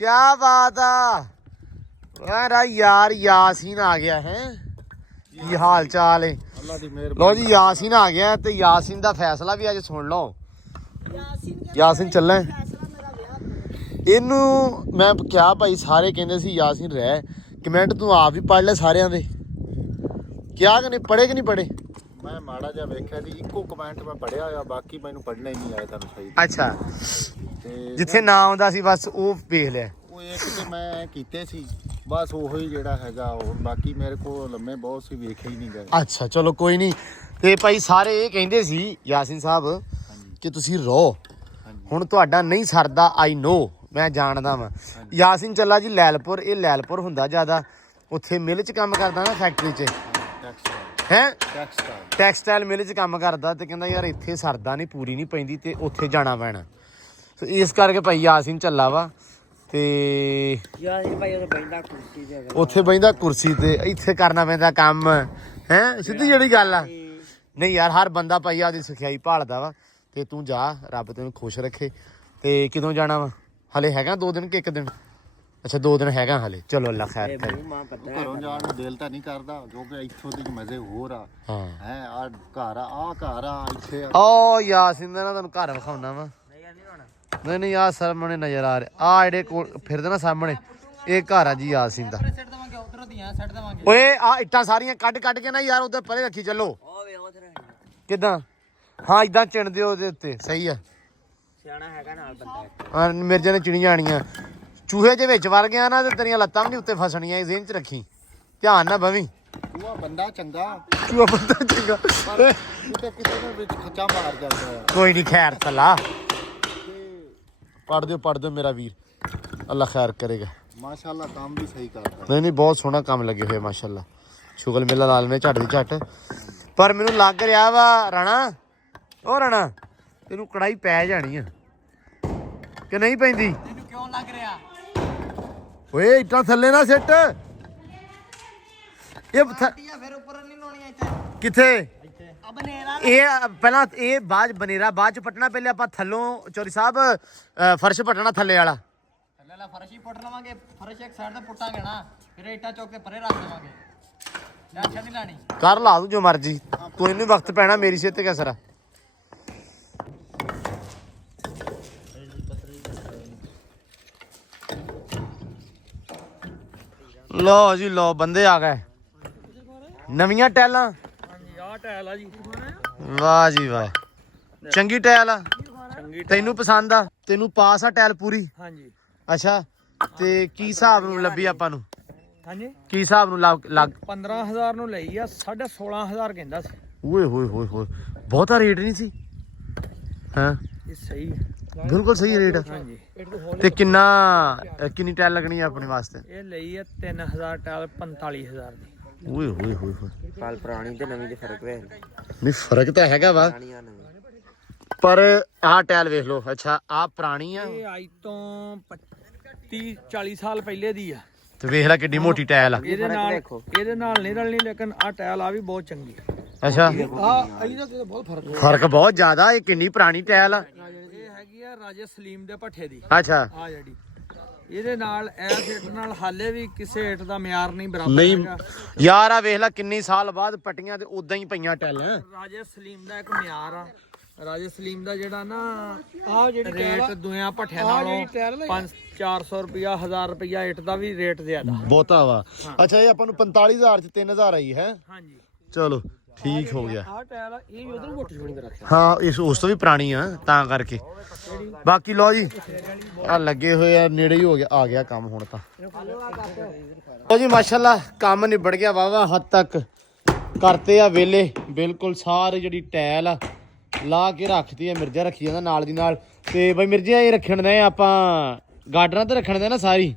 ਕਿਆ ਬਾਤ ਆ। ਮੇਰਾ ਯਾਰ ਯਾਸੀਨ ਆ ਗਿਆ ਹੈ, ਕੀ ਹਾਲ ਚਾਲ ਹੈ? ਲਓ ਜੀ ਯਾਸੀਨ ਆ ਗਿਆ, ਤੇ ਯਾਸੀਨ ਦਾ ਫੈਸਲਾ ਵੀ ਅੱਜ ਸੁਣ ਲਓ। ਯਾਸੀਨ ਚੱਲਾਂ ਫੈਸਲਾ ਮੇਰਾ ਵਿਆਹ ਕਰੋ। ਇਹਨੂੰ ਮੈਂ ਕਿਹਾ ਭਾਈ, ਸਾਰੇ ਕਹਿੰਦੇ ਸੀ ਯਾਸੀਨ ਰਹਿ, ਕਮੈਂਟ ਤੂੰ ਆਪ ਵੀ ਪੜ੍ਹ ਲੈ ਸਾਰਿਆਂ ਦੇ, ਕਿਹਾ ਕਿ ਨਹੀਂ ਪੜ੍ਹੇ ਕਿ ਨਹੀਂ ਪੜ੍ਹੇ? ਮੈਂ ਮਾੜਾ ਜਿਹਾ ਵੇਖਿਆ ਜੀ, ਇੱਕੋ ਕਮੈਂਟ ਮੈਂ ਪੜਿਆ ਹੋਇਆ, ਬਾਕੀ ਮੈਨੂੰ ਪੜ੍ਹਨਾ ਹੀ ਨਹੀਂ ਆਇਆ ਤੁਹਾਨੂੰ ਸਹੀ। ਅੱਛਾ, ਤੇ ਜਿੱਥੇ ਨਾ ਆਉਂਦਾ ਸੀ ਬਸ ਉਹ ਵੇਖ ਲਿਆ। ਉਹ ਇੱਕ ਤੇ ਮੈਂ ਕੀਤੇ ਸੀ ਬਸ ਉਹੋ ਹੀ ਜਿਹੜਾ ਹੈਗਾ, ਉਹ ਬਾਕੀ ਮੇਰੇ ਕੋਲ ਲੰਮੇ ਬਹੁਤ ਸੀ, ਵੇਖੇ ਹੀ ਨਹੀਂ ਗਏ। ਅੱਛਾ ਚਲੋ ਕੋਈ ਨਹੀਂ। ਤੇ ਭਾਈ ਸਾਰੇ ਇਹ ਕਹਿੰਦੇ ਸੀ ਯਾਸੀਨ ਸਾਹਿਬ ਕਿ ਤੁਸੀਂ ਰਹੋ, ਹੁਣ ਤੁਹਾਡਾ ਨਹੀਂ ਸਰਦਾ, ਆਈ ਨੋ, ਮੈਂ ਜਾਣਦਾ ਵਾਂ। ਯਾਸੀਨ ਚੱਲਾ ਜੀ ਲੈਲਪੁਰ, ਇਹ ਲੈਲਪੁਰ ਹੁੰਦਾ ਜ਼ਿਆਦਾ, ਉੱਥੇ ਮਿਲ 'ਚ ਕੰਮ ਕਰਦਾ ਨਾ, ਫੈਕਟਰੀ 'ਚ ਹੈ, ਟੈਕਸਟਾਈਲ ਮਿਲ 'ਚ ਕੰਮ ਕਰਦਾ, ਤੇ ਕਹਿੰਦਾ ਯਾਰ ਇੱਥੇ ਸਰਦਾ ਨਹੀਂ, ਪੂਰੀ ਨਹੀਂ ਪੈਂਦੀ, ਤੇ ਉੱਥੇ ਜਾਣਾ ਪੈਣਾ। ਇਸ ਕਰਕੇ ਭਾਈ ਯਾਸੀਨ ਚੱਲਾ ਵਾ, ਤੇ ਯਾਰ ਇਹ ਭਾਈ ਉਹ ਬੈਂਦਾ ਕੁਰਸੀ ਤੇ ਉੱਥੇ ਬੈਂਦਾ ਕੁਰਸੀ ਤੇ, ਇੱਥੇ ਕਰਨਾ ਪੈਂਦਾ ਕੰਮ ਹੈ। ਸਿੱਧੀ ਜਿਹੜੀ ਗੱਲ ਆ। ਨਹੀਂ ਯਾਰ ਹਰ ਬੰਦਾ ਭਾਈ ਆਦੀ ਸਿਖਿਆਈ ਭਾਲਦਾ ਵਾ। ਤੇ ਤੂੰ ਜਾ, ਰੱਬ ਤੈਨੂੰ ਖੁਸ਼ ਰੱਖੇ। ਤੇ ਕਦੋਂ ਜਾਣਾ ਵਾ? ਹਲੇ ਹੈਗਾ 2 ਦਿਨ ਕਿ 1 ਦਿਨ? ਅੱਛਾ 2 ਦਿਨ ਹੈਗਾ ਹਲੇ। ਚਲੋ ਅੱਲਾ ਖੈਰ ਕਰੇ। ਘਰੋਂ ਜਾਣ ਨੂੰ ਦਿਲ ਤਾਂ ਨਹੀਂ ਕਰਦਾ ਕਿਉਂਕਿ ਇੱਥੋਂ ਦੇ ਮਜ਼ੇ ਹੋਰ ਆ। ਹਾਂ ਹੈ ਆ ਘਰ ਆ ਇੱਥੇ ਆ। ਓ ਯਾਸੀਨ ਦਾ ਨਾ ਤੁਹਾਨੂੰ ਘਰ ਵਿਖਾਉਣਾ ਵਾ। ਨਹੀਂ ਆ ਸਾਹਮਣੇ ਨਜ਼ਰ ਆ ਰਿਹਾ, ਆ ਜਿਹੜੇ ਕੋਲ ਫਿਰਦੇ ਨਾ ਸਾਹਮਣੇ, ਇਹ ਘਰ ਆ ਜੀ ਯਾਸੀਨ ਦਾ। ਓਏ ਆ ਇੱਟਾਂ ਸਾਰੀਆਂ ਕੱਢ ਕੇ ਨਾ ਯਾਰ ਉਧਰ ਪਰੇ ਰੱਖੀ ਚੱਲੋ। ਕਿੱਦਾਂ? ਹਾਂ ਇਦਾਂ ਚਿਣਦੇ ਉਹਦੇ ਉੱਤੇ, ਸਹੀ ਆ। ਸਿਆਣਾ ਹੈਗਾ ਨਾਲ ਬੰਦਾ। ਹਾਂ ਮਿਰਜੇ ਨੇ ਚਿਣੀਆਂ ਆਣੀਆਂ। ਚੂਹੇ ਜੇ ਵਿੱਚ ਵੜ ਗਿਆ ਨਾ ਤੇ ਤੇਰੀਆਂ ਲੱਤਾਂ ਵੀ ਨਹੀਂ ਉੱਤੇ ਫਸਣੀਆਂ, ਇਹ ਜ਼ਿਹਨ ਚ ਰੱਖੀ, ਧਿਆਨ ਨਾ ਬਵੀਂ। ਚੂਹਾ ਬੰਦਾ ਚੰਗਾ, ਚੂਹਾ ਬੰਦਾ ਚੰਗਾ, ਕਿਤੇ ਦੇ ਵਿੱਚ ਖੱਚਾ ਮਾਰ ਜਾਂਦਾ ਆ। ਕੋਈ ਨਹੀਂ ਖੈਰ ਸਲਾ। ਪੜ ਦਿਓ ਮੇਰਾ ਵੀਰ, ਅੱਲਾ ਖੈਰ ਕਰੇਗਾ। ਮਾਸ਼ਾਅੱਲਾ ਕੰਮ ਵੀ ਸਹੀ ਕਰਦਾ। ਨਹੀਂ ਬਹੁਤ ਸੋਹਣਾ ਕੰਮ ਲੱਗੇ ਹੋਏ ਮਾਸ਼ਾਅੱਲਾ। ਸ਼ੁਗਲ ਮੇਲਾ ਲਾ ਲੈਣੇ ਝੱਟ ਦੀ ਝੱਟ। ਪਰ ਮੈਨੂੰ ਲੱਗ ਰਿਹਾ ਵਾ ਰਾਣਾ, ਉਹ ਰਾਣਾ ਤੈਨੂੰ ਕੜਾਈ ਪੈ ਜਾਣੀ ਆ ਕਿ ਨਹੀਂ ਪੈਂਦੀ? ਤੈਨੂੰ ਕਿਉਂ ਲੱਗ ਰਿਹਾ? ਓਏ ਇੱਟਾਂ ਥੱਲੇ ਨਾ ਸਿੱਟ। ਇਹ ਫਿਰ ਉੱਪਰ ਨਹੀਂ ਲਾਉਣੀ ਇੱਥੇ। ਕਿੱਥੇ? ਬਨੇਰਾ ਇਹ ਪਹਿਲਾਂ ਇਹ ਬਾਅਦ ਬਨੇਰਾ ਬਾਅਦ ਚ ਪਟਣਾ, ਪਹਿਲੇ ਆਪਾਂ ਥੱਲੋਂ ਚੋਰੀ ਸਾਹਿਬ ਫਰਸ਼ ਪਟਣਾ ਥੱਲੇ ਵਾਲਾ। ਥੱਲੇ ਵਾਲਾ ਫਰਸ਼ ਹੀ ਪੁੱਟ ਲਵਾਂਗੇ, ਫਰਸ਼ ਇੱਕ ਸਾਈਡ ਤੇ ਪੁੱਟਾਂਗੇ ਨਾ, ਫਿਰ ਇੱਟਾਂ ਚੁੱਕ ਕੇ ਪਰੇ ਰੱਖ ਦੇਵਾਂਗੇ। ਟੈਨਸ਼ਨ ਨਹੀਂ ਲੈਣੀ। ਕਰ ਲਾ ਤੂੰ ਜੋ ਮਰਜੀ, ਤੂੰ ਇਹਨੂੰ ਵਕਤ ਪੈਣਾ, ਮੇਰੀ ਸਿਹਤ ਤੇ ਕਿਆ ਸਰਾ। ਲੋ ਜੀ ਲੋ, ਬੰਦੇ ਆ ਗਏ। ਨਵੀਆਂ ਟੈਲਾਂ। ਹਾਂਜੀ ਆਹ ਟਾਇਲ ਆ ਜੀ। ਵਾਹ ਜੀ ਵਾਹ, ਚੰਗੀ ਟੈਲ ਆ। ਚੰਗੀ ਤੈਨੂੰ ਪਸੰਦ ਆ? ਤੈਨੂੰ ਪਾਸ ਆ ਟੈਲ ਪੂਰੀ? ਹਾਂਜੀ। ਅੱਛਾ ਤੇ ਕੀ ਹਿਸਾਬ ਨੂੰ ਲੱਭੀ ਆਪਾਂ ਨੂੰ? ਹਾਂਜੀ ਕੀ ਹਿਸਾਬ ਨੂੰ ਲੱਗ 15,000 ਨੂੰ ਲਈ ਆ, 16,500 ਕਹਿੰਦਾ ਸੀ। ਓਏ ਹੋਏ ਹੋਏ ਹੋਏ, ਬਹੁਤਾ ਰੇਟ ਨਹੀਂ ਸੀ। ਹਾਂ ਇਹ ਸਹੀ ਬਿਲਕੁਲ ਸਹੀ ਰੇਟ ਆ। ਹਾਂਜੀ। ਤੇ ਕਿੰਨੀ ਟੈਲ ਲੱਗਣੀ ਆ ਆਪਣੇ ਵਾਸਤੇ? ਇਹ ਲਈ ਆ 3000 ਟਾਇਲ 45,000 ਦੀ। ਓਏ ਹੋਏ ਹੋਏ ਹੋਏ, ਕੱਲ ਪੁਰਾਣੀ ਤੇ ਨਵੀਂ ਦੇ ਫਰਕ ਵੇ। ਨਹੀਂ ਫਰਕ ਤਾਂ ਹੈਗਾ ਵਾ, ਪਰ ਆਹ ਟੈਲ ਵੇਖ ਲਓ। ਅੱਛਾ ਆਹ ਪੁਰਾਣੀ ਆ ਇਹ ਅੱਜ ਤੋਂ 30-40 ਸਾਲ ਪਹਿਲੇ ਦੀ ਆ। ਤੇ ਵੇਖ ਲੈ ਕਿੱਡੀ ਮੋਟੀ ਟੈਲ ਆ। ਇਹਦੇ ਨਾਲ ਨਹੀਂ ਰਲਣੀ, ਲੇਕਿਨ ਆਹ ਟਾਇਲ ਆ ਵੀ ਬਹੁਤ ਚੰਗੀ ਆ। ਅੱਛਾ ਇਹਦਾ ਤੇ ਬਹੁਤ ਫਰਕ ਫਰਕ ਬਹੁਤ ਜ਼ਿਆਦਾ। ਇਹ ਕਿੰਨੀ ਪੁਰਾਣੀ ਟੈਲ ਆ? ਇਹ ਹੈਗੀ ਆ ਰਾਜੇ ਸਲੀਮ ਦੇ ਭੱਠੇ ਦੀ। ਅੱਛਾ ਆ ਜਿਹੜੀ ਇਹਦੇ ਨਾਲ ਐਸ ਏਟ ਨਾਲ ਹਾਲੇ ਵੀ ਕਿਸੇ ਏਟ ਦਾ ਮਿਆਰ ਨਹੀਂ ਬਰਾਬਰ ਨਹੀਂ ਹੈਗਾ। ਯਾਰ ਆ ਵੇਖ ਲੈ ਕਿੰਨੀ ਸਾਲ ਬਾਅਦ ਪੱਟੀਆਂ ਤੇ ਉਦਾਂ ਹੀ ਪਈਆਂ ਟੈਲ। ਰਾਜੇ ਸਲੀਮ ਦਾ ਇੱਕ ਮਿਆਰ ਆ। ਰਾਜੇ ਸਲੀਮ ਦਾ ਜਿਹੜਾ ਨਾ ਆਹ ਜਿਹੜੀ ਰੇਟ ਦੁਨੀਆ ਭੱਠਿਆਂ ਨਾਲੋਂ 500-400 ਰੁਪਿਆ 1000 ਰੁਪਿਆ ਏਟ ਦਾ ਵੀ ਰੇਟ ਜ਼ਿਆਦਾ ਬਹੁਤਾ ਵਾ। ਅੱਛਾ ਇਹ ਆਪਾਂ ਨੂੰ 45,000 ਚ 3,000 ਆਈ ਹੈ। ਹਾਂਜੀ। ਚਲੋ ਠੀਕ ਹੋ ਗਿਆ। ਆਹ ਟਾਇਲ ਇਹ ਵੀ ਉਧਰ ਮੋਟ ਜੋਣੀ ਰੱਖਿਆ। ਹਾਂ ਉਸ ਤੋਂ ਵੀ ਪੁਰਾਣੀ ਆ ਤਾਂ ਕਰਕੇ। ਬਾਕੀ ਲਓ ਜੀ ਆ ਲੱਗੇ ਹੋਏ ਆ, ਨੇੜੇ ਹੀ ਹੋ ਗਿਆ, ਆ ਗਿਆ ਕੰਮ ਹੁਣ ਤਾਂ। ਲਓ ਜੀ ਮਾਸ਼ਾਅੱਲਾ ਕੰਮ ਨਿਬੜ ਗਿਆ ਵਾਵਾ ਹੱਦ ਤੱਕ, ਕਰਤੇ ਆ ਵੇਲੇ ਬਿਲਕੁਲ। ਸਾਰੇ ਜਿਹੜੀ ਟੈਲ ਆ ਲਾ ਕੇ ਰੱਖਤੀ ਆ, ਮਿਰਜਾ ਰੱਖੀ ਜਾਂਦਾ ਨਾਲ ਦੀ ਨਾਲ। ਤੇ ਬਈ ਮਿਰਜਾ ਇਹ ਰੱਖਣ ਦੇ ਆਪਾਂ ਗਾਡਰਾਂ ਤੇ ਰੱਖਣ ਦੇ ਨਾ ਸਾਰੀ।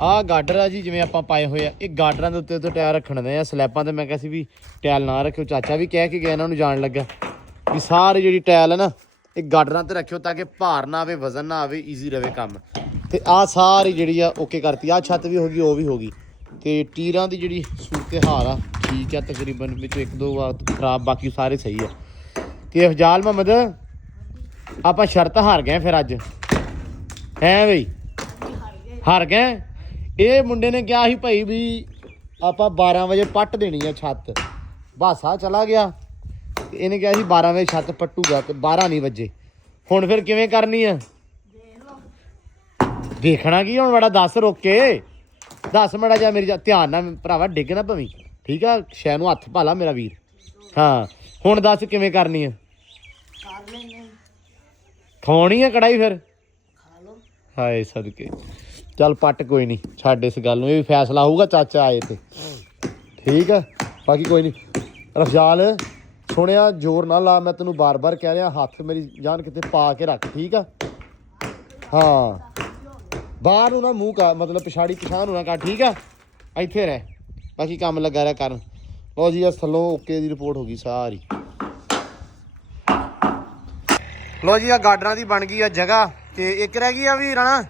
ਆਹ ਗਾਡਰ ਆ ਜੀ ਜਿਵੇਂ ਆਪਾਂ ਪਾਏ ਹੋਏ ਆ, ਇਹ ਗਾਡਰਾਂ ਦੇ ਉੱਤੇ ਟਾਇਰ ਰੱਖਣ ਦੇ ਆ। ਸਲੈਬਾਂ ਤੇ ਮੈਂ ਕਿਹਾ ਸੀ ਵੀ ਟਾਇਲ ਨਾ ਰੱਖਿਓ, ਚਾਚਾ ਵੀ ਕਹਿ ਕੇ ਗਿਆ ਇਹਨਾਂ ਨੂੰ ਜਾਣ ਲੱਗਾ ਵੀ ਸਾਰੀ ਜਿਹੜੀ ਟਾਇਲ ਹੈ ਨਾ ਇਹ ਗਾਡਰਾਂ ਤੇ ਰੱਖਿਓ ਤਾਂ ਕਿ ਭਾਰ ਨਾ ਆਵੇ, ਵਜ਼ਨ ਨਾ ਆਵੇ, ਈਜ਼ੀ ਰਵੇ ਕੰਮ। ਤੇ ਆਹ ਸਾਰੀ ਜਿਹੜੀ ਆ ਓਕੇ ਕਰਤੀ। ਆਹ ਛੱਤ ਵੀ ਹੋ ਗਈ, ਉਹ ਵੀ ਹੋ ਗਈ। ਤੇ ਟੀਰਾਂ ਦੀ ਜਿਹੜੀ ਸੂਰਤ ਹਾਲ ਆ ਠੀਕ ਆ ਤਕਰੀਬਨ, ਵਿੱਚ 1-2 ਵਾਰ ਖਰਾਬ, ਬਾਕੀ ਸਾਰੇ ਸਹੀ ਆ। ਤੇ ਅਫਜ਼ਾਲ ਮੁਹੰਮਦ ਆਪਾਂ ਸ਼ਰਤ ਹਾਰ ਗਏ ਫਿਰ ਅੱਜ, ਹੈ ਬਈ ਹਾਰ ਗਏ। ਇਹ ਮੁੰਡੇ ਨੇ ਕਿਹਾ ਸੀ ਭਾਈ ਵੀ ਆਪਾਂ 12 ਵਜੇ ਪੱਟ ਦੇਣੀ ਆ ਛੱਤ, ਬਾਸਾ ਚਲਾ ਗਿਆ। ਇਹਨੇ ਕਿਹਾ ਸੀ 12 ਵਜੇ ਛੱਤ ਪੱਟੂਗਾ ਤੇ 12 ਨਹੀਂ ਵੱਜੇ। ਹੁਣ ਫਿਰ ਕਿਵੇਂ ਕਰਨੀ ਆ? ਦੇਖਣਾ ਕੀ ਹੁਣ? ਬੜਾ ਦੱਸ ਰੁਕ ਕੇ ਦੱਸ ਮੜਾ ਜਾ ਮੇਰੀ ਧਿਆਨ ਨਾਲ ਭਰਾਵਾ, ਡਿੱਗ ਨਾ ਭਵੀਂ ਠੀਕ ਆ। ਸ਼ੈ ਨੂੰ ਹੱਥ ਭਾਲਾ ਮੇਰਾ ਵੀਰ। ਹਾਂ ਹੁਣ ਦੱਸ ਕਿਵੇਂ ਕਰਨੀ ਆ? ਖਾਣੀ ਆ ਕੜਾਈ ਫਿਰ? ਹਾਏ ਸਦਕੇ ਚੱਲ ਪੱਟ, ਕੋਈ ਨਹੀਂ ਛੱਡ ਇਸ ਗੱਲ ਨੂੰ, ਇਹ ਵੀ ਫੈਸਲਾ ਹੋਊਗਾ ਚਾਚਾ ਆਏ ਤੇ ਠੀਕ ਆ। ਬਾਕੀ ਕੋਈ ਨਹੀਂ ਰਫਜ਼ਾਲ ਸੁਣਿਆ, ਜ਼ੋਰ ਨਾ ਲਾ, ਮੈਂ ਤੈਨੂੰ ਬਾਰ-ਬਾਰ ਕਹਿ ਰਿਹਾ, ਹੱਥ ਮੇਰੀ ਜਾਨ ਕਿਤੇ ਪਾ ਕੇ ਰੱਖ ਠੀਕ ਆ। ਹਾਂ ਬਾਹਰ ਨੂੰ ਨਾ ਮੂੰਹ ਕਰ, ਮਤਲਬ ਪਿਛਾਂ ਨੂੰ ਨਾ ਕਰ ਠੀਕ ਆ, ਇੱਥੇ ਰਹਿ। ਬਾਕੀ ਕੰਮ ਲੱਗਾ ਰਿਹਾ ਕਰਨ। ਲਓ ਜੀ ਆ ਥੱਲੋਂ ਓਕੇ ਦੀ ਰਿਪੋਰਟ ਹੋ ਗਈ ਸਾਰੀ। ਲਓ ਜੀ ਆ ਗਾਡਰਾਂ ਦੀ ਬਣ ਗਈ ਆ ਜਗ੍ਹਾ, ਤੇ ਇੱਕ ਰਹਿ ਗਈ ਆ ਵੀ ਰਾਣਾ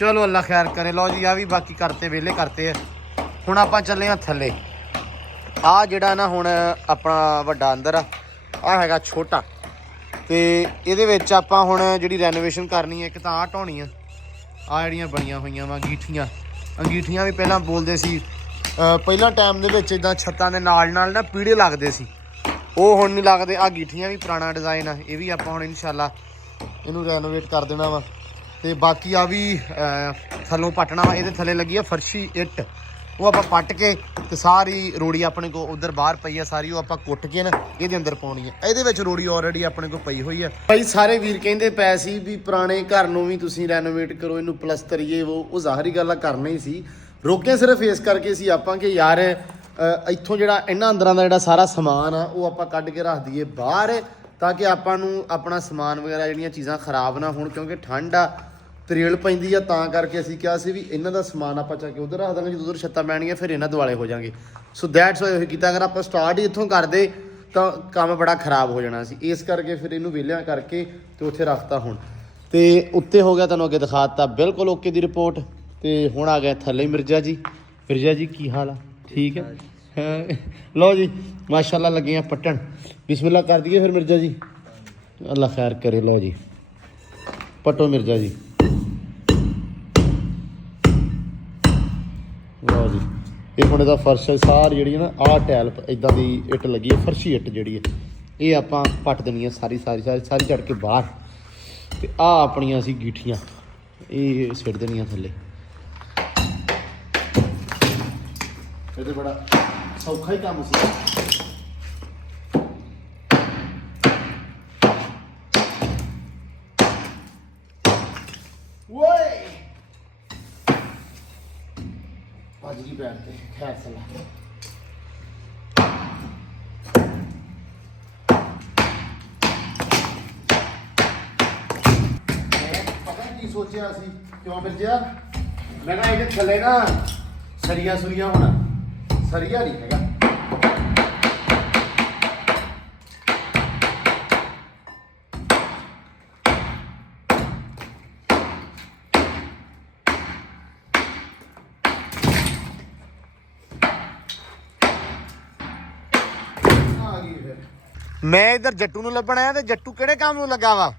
ਚਲੋ ਅੱਲਾ ਖੈਰ ਕਰੇ। ਲਓ ਜੀ ਆ ਵੀ ਬਾਕੀ ਕਰਤੇ ਵਿਹਲੇ ਕਰਤੇ ਆ। ਹੁਣ ਆਪਾਂ ਚੱਲੇ ਆ ਥੱਲੇ। ਆ ਜਿਹੜਾ ਨਾ ਹੁਣ ਆਪਣਾ ਵੱਡਾ ਅੰਦਰ ਆ ਹੈਗਾ ਛੋਟਾ, ਤੇ ਇਹਦੇ ਵਿੱਚ ਆਪਾਂ ਹੁਣ ਜਿਹੜੀ ਰੈਨੋਵੇਸ਼ਨ ਕਰਨੀ ਹੈ, ਇੱਕ ਤਾਂ ਆਹ ਢਾਉਣੀ ਆ ਜਿਹੜੀਆਂ ਬਣੀਆਂ ਹੋਈਆਂ ਵਾ ਅੰਗੀਠੀਆਂ ਵੀ ਪਹਿਲਾਂ ਬੋਲਦੇ ਸੀ ਪਹਿਲਾਂ ਟਾਈਮ ਦੇ ਵਿੱਚ ਇਦਾਂ ਛੱਤਾਂ ਦੇ ਨਾਲ ਨਾ ਪੀੜੇ ਲੱਗਦੇ ਸੀ, ਉਹ ਹੁਣ ਨਹੀਂ ਲੱਗਦੇ। ਆ ਅੰਗੀਠੀਆਂ ਵੀ ਪੁਰਾਣਾ ਡਿਜ਼ਾਈਨ ਆ, ਇਹ ਵੀ ਆਪਾਂ ਹੁਣ ਇਨਸ਼ਾਅੱਲਾ ਇਹਨੂੰ ਰੈਨੋਵੇਟ ਕਰ ਦੇਣਾ ਵਾ। ਤੇ ਬਾਕੀ ਆ ਵੀ ਥੱਲੋਂ ਪੱਟਣਾ ਵਾ। ਇਹਦੇ ਥੱਲੇ ਲੱਗੀ ਆ ਫਰਸ਼ੀ ਇੱਟ, ਉਹ ਆਪਾਂ ਪੱਟ ਕੇ ਤੇ ਸਾਰੀ ਰੋੜੀ ਆਪਣੇ ਕੋਲ ਉਧਰ ਬਾਹਰ ਪਈ ਆ ਸਾਰੀ, ਉਹ ਆਪਾਂ ਕੁੱਟ ਕੇ ਨਾ ਇਹਦੇ ਅੰਦਰ ਪਾਉਣੀ ਆ। ਇਹਦੇ ਵਿੱਚ ਰੋੜੀ ਆਲਰੇਡੀ ਆਪਣੇ ਕੋਲ ਪਈ ਹੋਈ ਆ। ਭਾਈ ਸਾਰੇ ਵੀਰ ਕਹਿੰਦੇ ਪਏ ਸੀ ਵੀ ਪੁਰਾਣੇ ਘਰ ਨੂੰ ਵੀ ਤੁਸੀਂ ਰੈਨੋਵੇਟ ਕਰੋ, ਇਹਨੂੰ ਪਲਸਤਰੀਏ, ਉਹ ਜ਼ਾਹਰੀ ਗੱਲ ਆ ਕਰਨਾ ਹੀ ਸੀ। ਰੋਕੇ ਸਿਰਫ ਇਸ ਕਰਕੇ ਸੀ ਆਪਾਂ ਕਿ ਯਾਰ ਇੱਥੋਂ ਜਿਹੜਾ ਇਹਨਾਂ ਅੰਦਰਾਂ ਦਾ ਜਿਹੜਾ ਸਾਰਾ ਸਮਾਨ ਆ ਉਹ ਆਪਾਂ ਕੱਢ ਕੇ ਰੱਖ ਦਈਏ ਬਾਹਰ, ਤਾਂ ਕਿ ਆਪਾਂ ਨੂੰ ਆਪਣਾ ਸਮਾਨ ਵਗੈਰਾ ਜਿਹੜੀਆਂ ਚੀਜ਼ਾਂ ਖਰਾਬ ਨਾ ਹੋਣ, ਕਿਉਂਕਿ ਠੰਡ ਆ, ਤਰੇਲ ਪੈਂਦੀ ਆ, ਤਾਂ ਕਰਕੇ ਅਸੀਂ ਕਿਹਾ ਸੀ ਵੀ ਇਹਨਾਂ ਦਾ ਸਮਾਨ ਆਪਾਂ ਚੱਕ ਕੇ ਉਧਰ ਰੱਖ ਦਾਂਗੇ। ਜਦੋਂ ਉਧਰ ਛੱਤਾਂ ਪੈਣਗੀਆਂ ਫਿਰ ਇਹਨਾਂ ਦੁਆਲੇ ਹੋ ਜਾਾਂਗੇ। ਸੋ ਦੈਟਸ ਵਾਈ ਉਹ ਕੀਤਾ। ਅਗਰ ਆਪਾਂ ਸਟਾਰਟ ਹੀ ਇੱਥੋਂ ਕਰਦੇ ਤਾਂ ਕੰਮ ਬੜਾ ਖਰਾਬ ਹੋ ਜਾਣਾ ਸੀ, ਇਸ ਕਰਕੇ ਫਿਰ ਇਹਨੂੰ ਵਿਹਲਿਆਂ ਕਰਕੇ ਤੇ ਉੱਥੇ ਰੱਖਤਾ। ਹੁਣ ਤੇ ਉੱਤੇ ਹੋ ਗਿਆ, ਤੁਹਾਨੂੰ ਅੱਗੇ ਦਿਖਾਤਾ ਬਿਲਕੁਲ ਓਕੇ ਦੀ ਰਿਪੋਰਟ। ਤੇ ਹੁਣ ਆ ਗਿਆ ਥੱਲੇ ਮਿਰਜ਼ਾ ਜੀ। ਮਿਰਜ਼ਾ ਜੀ ਕੀ ਹਾਲ ਆ? ਠੀਕ ਹੈ। ਲਓ ਜੀ ਮਾਸ਼ਾਅੱਲਾ ਲੱਗੇ ਆ ਪੱਟਣ। ਬਿਸਮਿਲ੍ਲਾ ਕਰ ਦਈਏ ਫਿਰ ਮਿਰਜ਼ਾ ਜੀ, ਅੱਲਾ ਖੈਰ ਕਰੇ। ਲਓ ਜੀ ਪੱਟੋ ਮਿਰਜ਼ਾ ਜੀ। ਲਓ ਜੀ ਇਹ ਹੁਣ ਇਹਦਾ ਫਰਸ਼ ਸਾਰੀ ਜਿਹੜੀ ਨਾ ਆਹ ਟੈਲ ਇਦਾਂ ਦੀ ਇੱਟ ਲੱਗੀ ਹੈ, ਫਰਸ਼ੀ ਇੱਟ ਜਿਹੜੀ ਹੈ ਇਹ ਆਪਾਂ ਪੱਟ ਦੇਣੀ ਹੈ ਸਾਰੀ ਚੜ੍ਹ ਕੇ ਬਾਹਰ। ਤੇ ਆਹ ਆਪਣੀਆਂ ਸੀ ਗੀਠੀਆਂ, ਇਹ ਸਿੱਟ ਦੇਣੀਆਂ ਥੱਲੇ। ਇਹਦੇ ਬੜਾ ਸੌਖਾ ਹੀ ਕੰਮ ਸੀ। ਓਏ ਅੱਜ ਦੀ ਬੈਠ ਤੇ ਖੈਰ ਸਲਾ। ਪਤਾ ਕੀ ਸੋਚਿਆ ਸੀ, ਕਿਉਂ ਮਿਰਜਿਆ? ਮੈਂ ਕਿਹਾ ਇਹਦੇ ਥੱਲੇ ਨਾ ਸਰੀਆ ਹੋਣਾ, ਸਰੀਆ ਨਹੀਂ ਹੈਗਾ। ਮੈਂ ਇਧਰ ਜੱਟੂ ਨੂੰ ਲੱਭਣ ਆਇਆ, ਤੇ ਜੱਟੂ ਕਿਹੜੇ ਕੰਮ ਨੂੰ ਲੱਗਾ ਵਾ?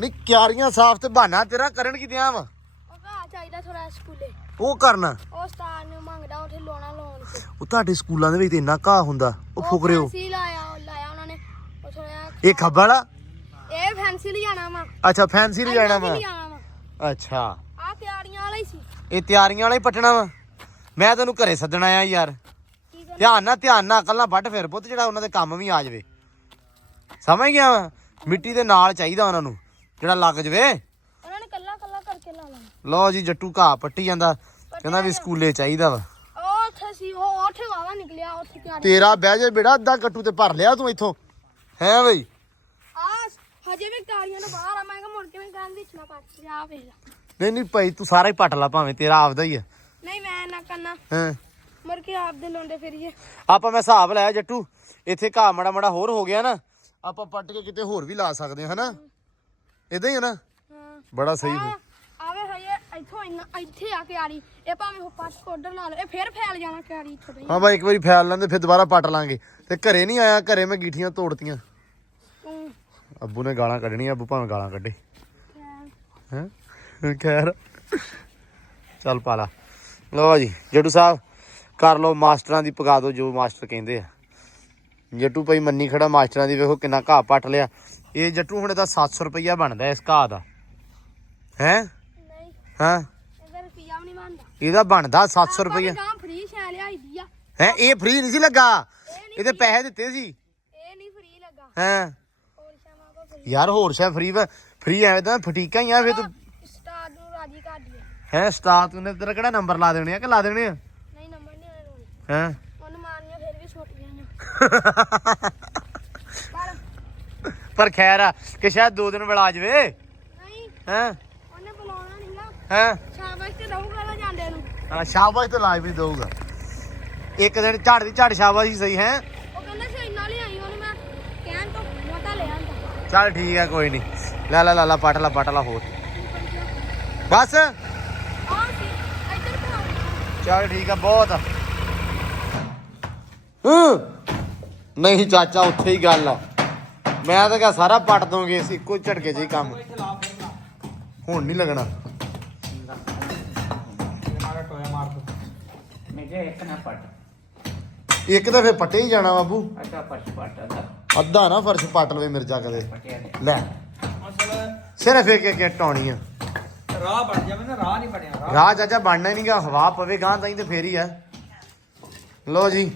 ਨਹੀਂ ਕਿਆਰੀਆਂ ਸਾਫ਼ ਤੇ ਬਹਾਨਾ ਤੇਰਾ ਕਰਨ ਕੀ ਦਿਆਂ ਵਾ? ਉਹ ਕਰਨਾ ਉਹ ਸਟਾਰ ਨੂੰ ਮੰਗਦਾ ਉੱਥੇ ਲੋਣਾ ਲਾਉਣ ਤੇ। ਉਹ ਤੁਹਾਡੇ ਸਕੂਲਾਂ ਦੇ ਵਿੱਚ ਤੇ ਇੰਨਾ ਘਾਹ ਹੁੰਦਾ, ਉਹ ਫੁਕਰਿਓ ਫੈਂਸੀ ਲਾਇਆ ਉਹਨਾਂ ਨੇ। ਉਹ ਥੋੜਾ ਇਹ ਖੱਬਲ ਆ? ਇਹ ਫੈਂਸੀ ਲਈ ਜਾਣਾ ਵਾ। ਅੱਛਾ ਫੈਂਸੀ ਲਈ ਜਾਣਾ ਵਾ। ਅੱਛਾ ਆ ਤਿਆਰੀਆਂ ਵਾਲਾ ਹੀ ਸੀ। ਇਹ ਤਿਆਰੀਆਂ ਵਾਲਾ ਹੀ ਪੱਟਣਾ ਵਾ। ਮੈਂ ਤੈਨੂੰ ਘਰੇ ਸੱਦਣ ਆਇਆ ਯਾਰ। ਧਿਆਨ ਨਾਲ ਕੱਲਾ ਵੱਢ ਫਿਰ ਪੁੱਤ, ਜਿਹੜਾ ਉਹਨਾਂ ਦੇ ਕੰਮ ਵੀ ਆ ਜਾਵੇ। ਸਮਝ ਗਿਆ ਵਾ? ਮਿੱਟੀ ਦੇ ਨਾਲ ਚਾਹੀਦਾ ਉਹਨਾਂ ਨੂੰ, ਜਿਹੜਾ ਲੱਗ ਜਵੇ। ਉਹਨਾਂ ਨੇ ਕੱਲਾ ਕਰਕੇ ਲਾ ਲੈਣਾ। ਲਓ ਜੀ ਜੱਟੂ ਘਾਹ ਪੱਟੀ ਜਾਂਦਾ, ਕਹਿੰਦਾ ਵੀ ਸਕੂਲੇ ਚਾਹੀਦਾ ਵਾ। ਉਹ ਉੱਥੇ ਸੀ, ਉਹ ਉੱਥੇ ਵਾਵਾ ਨਿਕਲਿਆ ਉੱਥੇ ਤਿਆਰੀ। ਤੇਰਾ ਬਹਿ ਜੇ ਬੇੜਾ, ਅੱਧਾ ਕੱਟੂ ਤੇ ਭਰ ਲਿਆ ਤੂੰ ਇੱਥੋਂ ਹੈ ਬਈ। ਆ ਹਜੇ ਵੀ ਤਾਰੀਆਂ ਤੋਂ ਬਾਹਰ ਆ। ਮੈਂ ਕਿਹਾ ਮੁੜ ਕੇ ਮੈਂ ਗਾਂ ਵਿੱਚ ਨਾ ਪੱਟ ਜਾ ਵੇਖ ਲੈ। ਨਹੀਂ ਭਾਈ ਤੂੰ ਸਾਰਾ ਹੀ ਪੱਟ ਲਾ, ਭਾਵੇਂ ਤੇਰਾ ਆਪਦਾ ਹੀ ਆ। ਨਹੀਂ ਮੈਂ ਨਾ ਕਰਨਾ, ਹਾਂ ਮੁੜ ਕੇ ਆਪ ਦੇ ਲੋਂਡੇ ਫੇਰੀਏ। ਆਪਾਂ ਮੈਂ ਹਿਸਾਬ ਲਾਇਆ ਜੱਟੂ, ਇੱਥੇ ਘਾਹ ਮਾੜਾ ਹੋਰ ਹੋ ਗਿਆ ਨਾ, ਆਪਾਂ ਪੱਟ ਕੇ ਕਿਤੇ ਹੋਰ ਵੀ ਲਾ ਸਕਦੇ ਹਾਂ, ਹਨਾ? ਇਦਾਂ ਹੀ ਹੈ ਨਾ? ਹਾਂ ਬੜਾ ਸਹੀ। ਆਵੇ ਹਜੇ ਇੱਥੋਂ ਇੱਥੇ ਆ ਕਿਆਰੀ, ਇਹ ਭਾਵੇਂ ਪੱਟ ਕੋਡਰ ਲਾ ਲਓ, ਇਹ ਫੇਰ ਫੈਲ ਜਾਣਾ ਕਿਆਰੀ ਇੱਥੋਂ ਦੀ। ਹਾਂ ਬਾਈ ਇੱਕ ਵਾਰੀ ਫੈਲ ਲੈਂਦੇ ਫਿਰ ਦੁਬਾਰਾ ਪੱਟ ਲਾਂਗੇ। ਤੇ ਘਰੇ ਨਹੀਂ ਆਇਆ, ਘਰੇ ਮੈਂ ਗੀਠੀਆਂ ਤੋੜਤੀਆਂ। ਅੱਬੂ ਨੇ ਗਾਲਾਂ ਕੱਢਣੀਆਂ, ਅੱਬੂ ਭਾਵੇਂ ਗਾਲਾਂ ਕੱਢੇ। ਹੈ ਖੈਰ ਚੱਲ ਪਾ ਲਾ। ਲਓ ਜੀ ਜੱਟੂ ਸਾਹਿਬ ਕਰ ਲਓ, ਮਾਸਟਰਾਂ ਦੀ ਪਕਾ ਦਿਓ ਜੋ ਮਾਸਟਰ ਕਹਿੰਦੇ ਆ। ਜੱਟੂ ਭਾਈ ਮੰਨੀ ਖੜਾ ਮਾਸਟਰਾਂ ਦੀ। ਵੇਖੋ ਕਿੰਨਾ ਘਾਹ ਪੱਟ ਲਿਆ। ਇਹ ਜੱਟੂ ਹੁਣ ਇਹਦਾ 700 ਰੁਪਈਆ ਬਣਦਾ ਇਸ ਘਾਹ ਦਾ। ਹੈ ਨਹੀਂ ਹਾਂ ਇਹਦਾ ਰੁਪਈਆ ਵੀ ਨਹੀਂ ਬਣਦਾ। ਇਹਦਾ ਬਣਦਾ 700 ਰੁਪਈਆ। ਗਾਂ ਫ੍ਰੀ ਸ਼ੈ ਲਿਆਈ ਦੀ ਆ। ਹੈ ਇਹ ਫ੍ਰੀ ਨਹੀਂ ਸੀ ਲੱਗਾ, ਇਹਦੇ ਪੈਸੇ ਦਿੱਤੇ ਸੀ। ਇਹ ਨਹੀਂ ਫ੍ਰੀ ਲੱਗਾ। ਹਾਂ ਹੋਰ ਸ਼ਾਮਾਂ ਕੋ ਫ੍ਰੀ। ਯਾਰ ਹੋਰ ਸ਼ਾ ਫ੍ਰੀ ਐਵੇਂ ਤਾਂ ਫਟੀਕਾਂ ਹੀ ਆ। ਫਿਰ ਤੂੰ ਸਟਾਰ ਨੂੰ ਰਾਜੀ ਕਰ ਦਿਆ। ਹੈ ਸਟਾਰ ਨੇ ਤੇਰਾ ਕਿਹੜਾ ਨੰਬਰ ਲਾ ਦੇਣੇ ਆ ਕਿ ਲਾ ਦੇਣੇ ਆ? ਨਹੀਂ ਨੰਬਰ ਨਹੀਂ ਆਣੇ ਲੋੜ। ਹੈ ਉਹਨੂੰ ਮਾਰਨੀਆਂ ਫਿਰ ਵੀ ਛੁੱਟ ਗਈਆਂ। ਪਰ ਖੈਰ ਆ ਕਿ ਸ਼ਾਇਦ 2 ਦਿਨ ਬੜਾ ਜਵੇ। ਨਹੀਂ ਹੈ ਉਹਨੇ ਬੁਲਾਉਣਾ ਨਹੀਂ ਨਾ। ਹੈ ਸ਼ਾਬਾਸ਼ ਤੇ ਦਊਗਾ ਨਾ ਜਾਂਦੇ ਨੂੰ। ਹਾਂ ਸ਼ਾਬਾਸ਼ ਤੇ ਲਾਜ਼ਮੀ ਦਊਗਾ। ਇੱਕ ਦਿਨ ਝੜ ਦੀ ਝੜ ਸ਼ਾਬਾਸ਼ ਹੀ ਸਹੀ। ਹੈ ਉਹ ਕਹਿੰਦਾ ਸੀ ਇੰਨਾ ਲਿਆਈ, ਉਹਨੂੰ ਮੈਂ ਕਹਿਣ ਤੋਂ ਮੋਟਾ ਲੈ ਆਂਦਾ। ਚੱਲ ਠੀਕ ਆ ਕੋਈ ਨਹੀਂ। ਲੈ ਪਟ ਲਾ ਹੋਰ ਬਸ ਆ ਸੀ ਇੱਧਰ ਭਾਵੇਂ ਚੱਲ ਠੀਕ ਆ ਬਹੁਤ ਆ। ਨਹੀਂ ਚਾਚਾ ਉੱਥੇ ਹੀ ਗੱਲ ਆ। ਮੈਂ ਤਾਂ ਕਿਹਾ ਸਾਰਾ ਪੱਟ ਦੋਗੇ ਅਸੀਂ ਇੱਕੋ ਝਟਕੇ 'ਚ ਹੀ ਕੰਮ। ਹੁਣ ਨਹੀਂ ਲੱਗਣਾ। ਇੱਕ ਤਾਂ ਫੇਰ ਪੱਟੇ ਹੀ ਜਾਣਾ ਬਾਬੂ। ਅੱਧਾ ਨਾ ਫਰਸ਼ ਪੱਟ ਲਵੇ ਮਿਰਜ਼ਾ ਕਦੇ ਲੈ ਸਿਰਫ ਇੱਕ ਟਾਉਣੀ ਆ। ਰਾਹ ਬਣ ਜਾਵੇ ਨਾ, ਰਾਹ ਨਹੀਂ ਬਣਿਆ। ਰਾਹ ਚਾਚਾ ਬਣਨਾ ਹੀ ਨਹੀਂਗਾ, ਹਵਾ ਪਵੇ ਗਾਂ ਤਾਂ ਹੀ ਤੇ ਫੇਰ ਹੀ ਆ। ਲੋ ਜੀ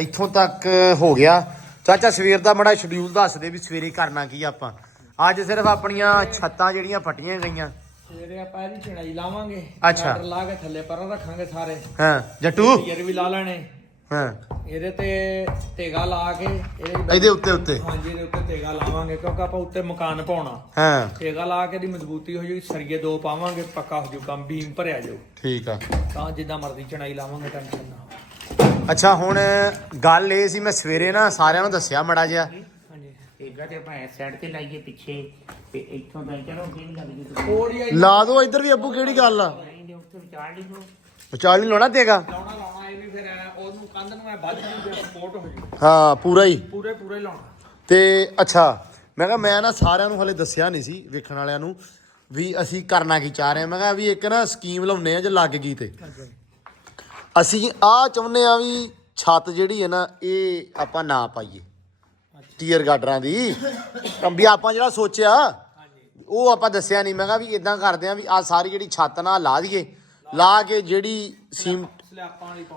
ਇੱਥੋਂ ਤੱਕ ਹੋ ਗਿਆ। ਚਾਚਾ ਸਵੇਰ ਦਾ ਬੜਾ ਸ਼ਡਿਊਲ ਦੱਸ ਦੇ ਵੀ ਸਵੇਰੇ ਕਰਨਾ ਕੀ ਆਪਾਂ। ਅੱਜ ਸਿਰਫ ਆਪਣੀਆਂ ਛੱਤਾਂ ਜਿਹੜੀਆਂ ਫਟੀਆਂ ਗਈਆਂ, ਸਵੇਰੇ ਆਪਾਂ ਇਹਦੀ ਚੜਾਈ ਲਾਵਾਂਗੇ। ਅੱਛਾ। ਗਾਡਰ ਲਾ ਕੇ ਥੱਲੇ ਪਰ ਰੱਖਾਂਗੇ ਸਾਰੇ। ਹਾਂ ਜੱਟੂ ਟੀਅਰ ਵੀ ਲਾ ਲੈਣੇ। ਹਾਂ ਇਹਦੇ ਤੇ ਤੇਗਾ ਲਾ ਕੇ ਇਹਦੇ ਉੱਤੇ ਹਾਂਜੀ ਇਹਦੇ ਉੱਤੇ ਤੇਗਾ ਲਾਵਾਂਗੇ, ਕਿਉਂਕਿ ਆਪਾਂ ਉੱਤੇ ਮਕਾਨ ਪਾਉਣਾ। ਹਾਂ ਤੇਗਾ ਲਾ ਕੇ ਦੀ ਮਜ਼ਬੂਤੀ ਹੋ ਜਾਊਗੀ। ਸਰੀਏ 2 ਪਾਵਾਂਗੇ, ਪੱਕਾ ਹੋ ਜਾਊ ਕੰਮ, ਬੀਮ ਭਰਿਆ ਜਾਊ। ਠੀਕ ਆ। ਤਾਂ ਜਿੱਦਾਂ ਮਰਜ਼ੀ ਚੜਾਈ ਲਾਵਾਂਗੇ, ਟੈਨਸ਼ਨ ਨਾ। ਅੱਛਾ ਹੁਣ ਗੱਲ ਇਹ ਸੀ, ਮੈਂ ਸਵੇਰੇ ਨਾ ਸਾਰਿਆਂ ਨੂੰ ਦੱਸਿਆ ਮੜਾ ਜਿਹਾ। ਹਾਂਜੀ ਤੇਗਾ ਤੇ ਆਪਾਂ ਇਸ ਸਾਈਡ ਤੇ ਲਾਈਏ ਪਿੱਛੇ ਤੇ ਇੱਥੋਂ ਤਾਂ ਚਲੋ ਕਿਹੜੀ ਗੱਲ ਜੀ ਥੋੜੀ ਲਾ ਦੋ ਇੱਧਰ ਵੀ ਅੱਬੂ, ਕਿਹੜੀ ਗੱਲ ਆ। ਦੇ ਉੱਤੇ ਵਿਚਾਰ ਲਈ ਦੋ ਵਿਚਾਲ ਨਹੀਂ ਲਾਉਣਾ ਤੇਗਾ। ਲਾਉਣਾ ਇਹ ਵੀ ਫਿਰ ਉਹਨੂੰ ਕੰਧ ਨੂੰ ਵੱਧ ਜੂ, ਸਪੋਰਟ ਹੋ ਜੂ। ਹਾਂ ਪੂਰਾ ਹੀ ਪੂਰੇ ਲਾਉਣਾ। ਤੇ ਅੱਛਾ ਮੈਂ ਕਿਹਾ ਮੈਂ ਨਾ ਸਾਰਿਆਂ ਨੂੰ ਹਲੇ ਦੱਸਿਆ ਨਹੀਂ ਸੀ, ਵੇਖਣ ਵਾਲਿਆਂ ਨੂੰ ਵੀ ਅਸੀਂ ਕਰਨਾ ਕੀ ਚਾਹ ਰਹੇ ਹਾਂ। ਮੈਂ ਕਿਹਾ ਵੀ ਇੱਕ ਨਾ ਸਕੀਮ ਲਾਉਨੇ ਆ ਜੇ ਲੱਗ ਗਈ ਤੇ ਅਸੀਂ ਆਹ ਚਾਹੁੰਦੇ ਆ ਵੀ ਛੱਤ ਜਿਹੜੀ ਹੈ ਨਾ ਇਹ ਆਪਾਂ ਨਾ ਪਾਈਏ ਟੀਅਰ ਗਾਡਰਾਂ ਦੀ। ਵੀ ਆਪਾਂ ਜਿਹੜਾ ਸੋਚਿਆ ਉਹ ਆਪਾਂ ਦੱਸਿਆ ਨਹੀਂ। ਮੈਂ ਕਿਹਾ ਵੀ ਇਦਾਂ ਕਰਦੇ ਆ ਵੀ ਆਹ ਸਾਰੀ ਜਿਹੜੀ ਛੱਤ ਨਾ ਲਾ ਦਈਏ, ਲਾ ਕੇ ਜਿਹੜੀ ਸੀਮਟ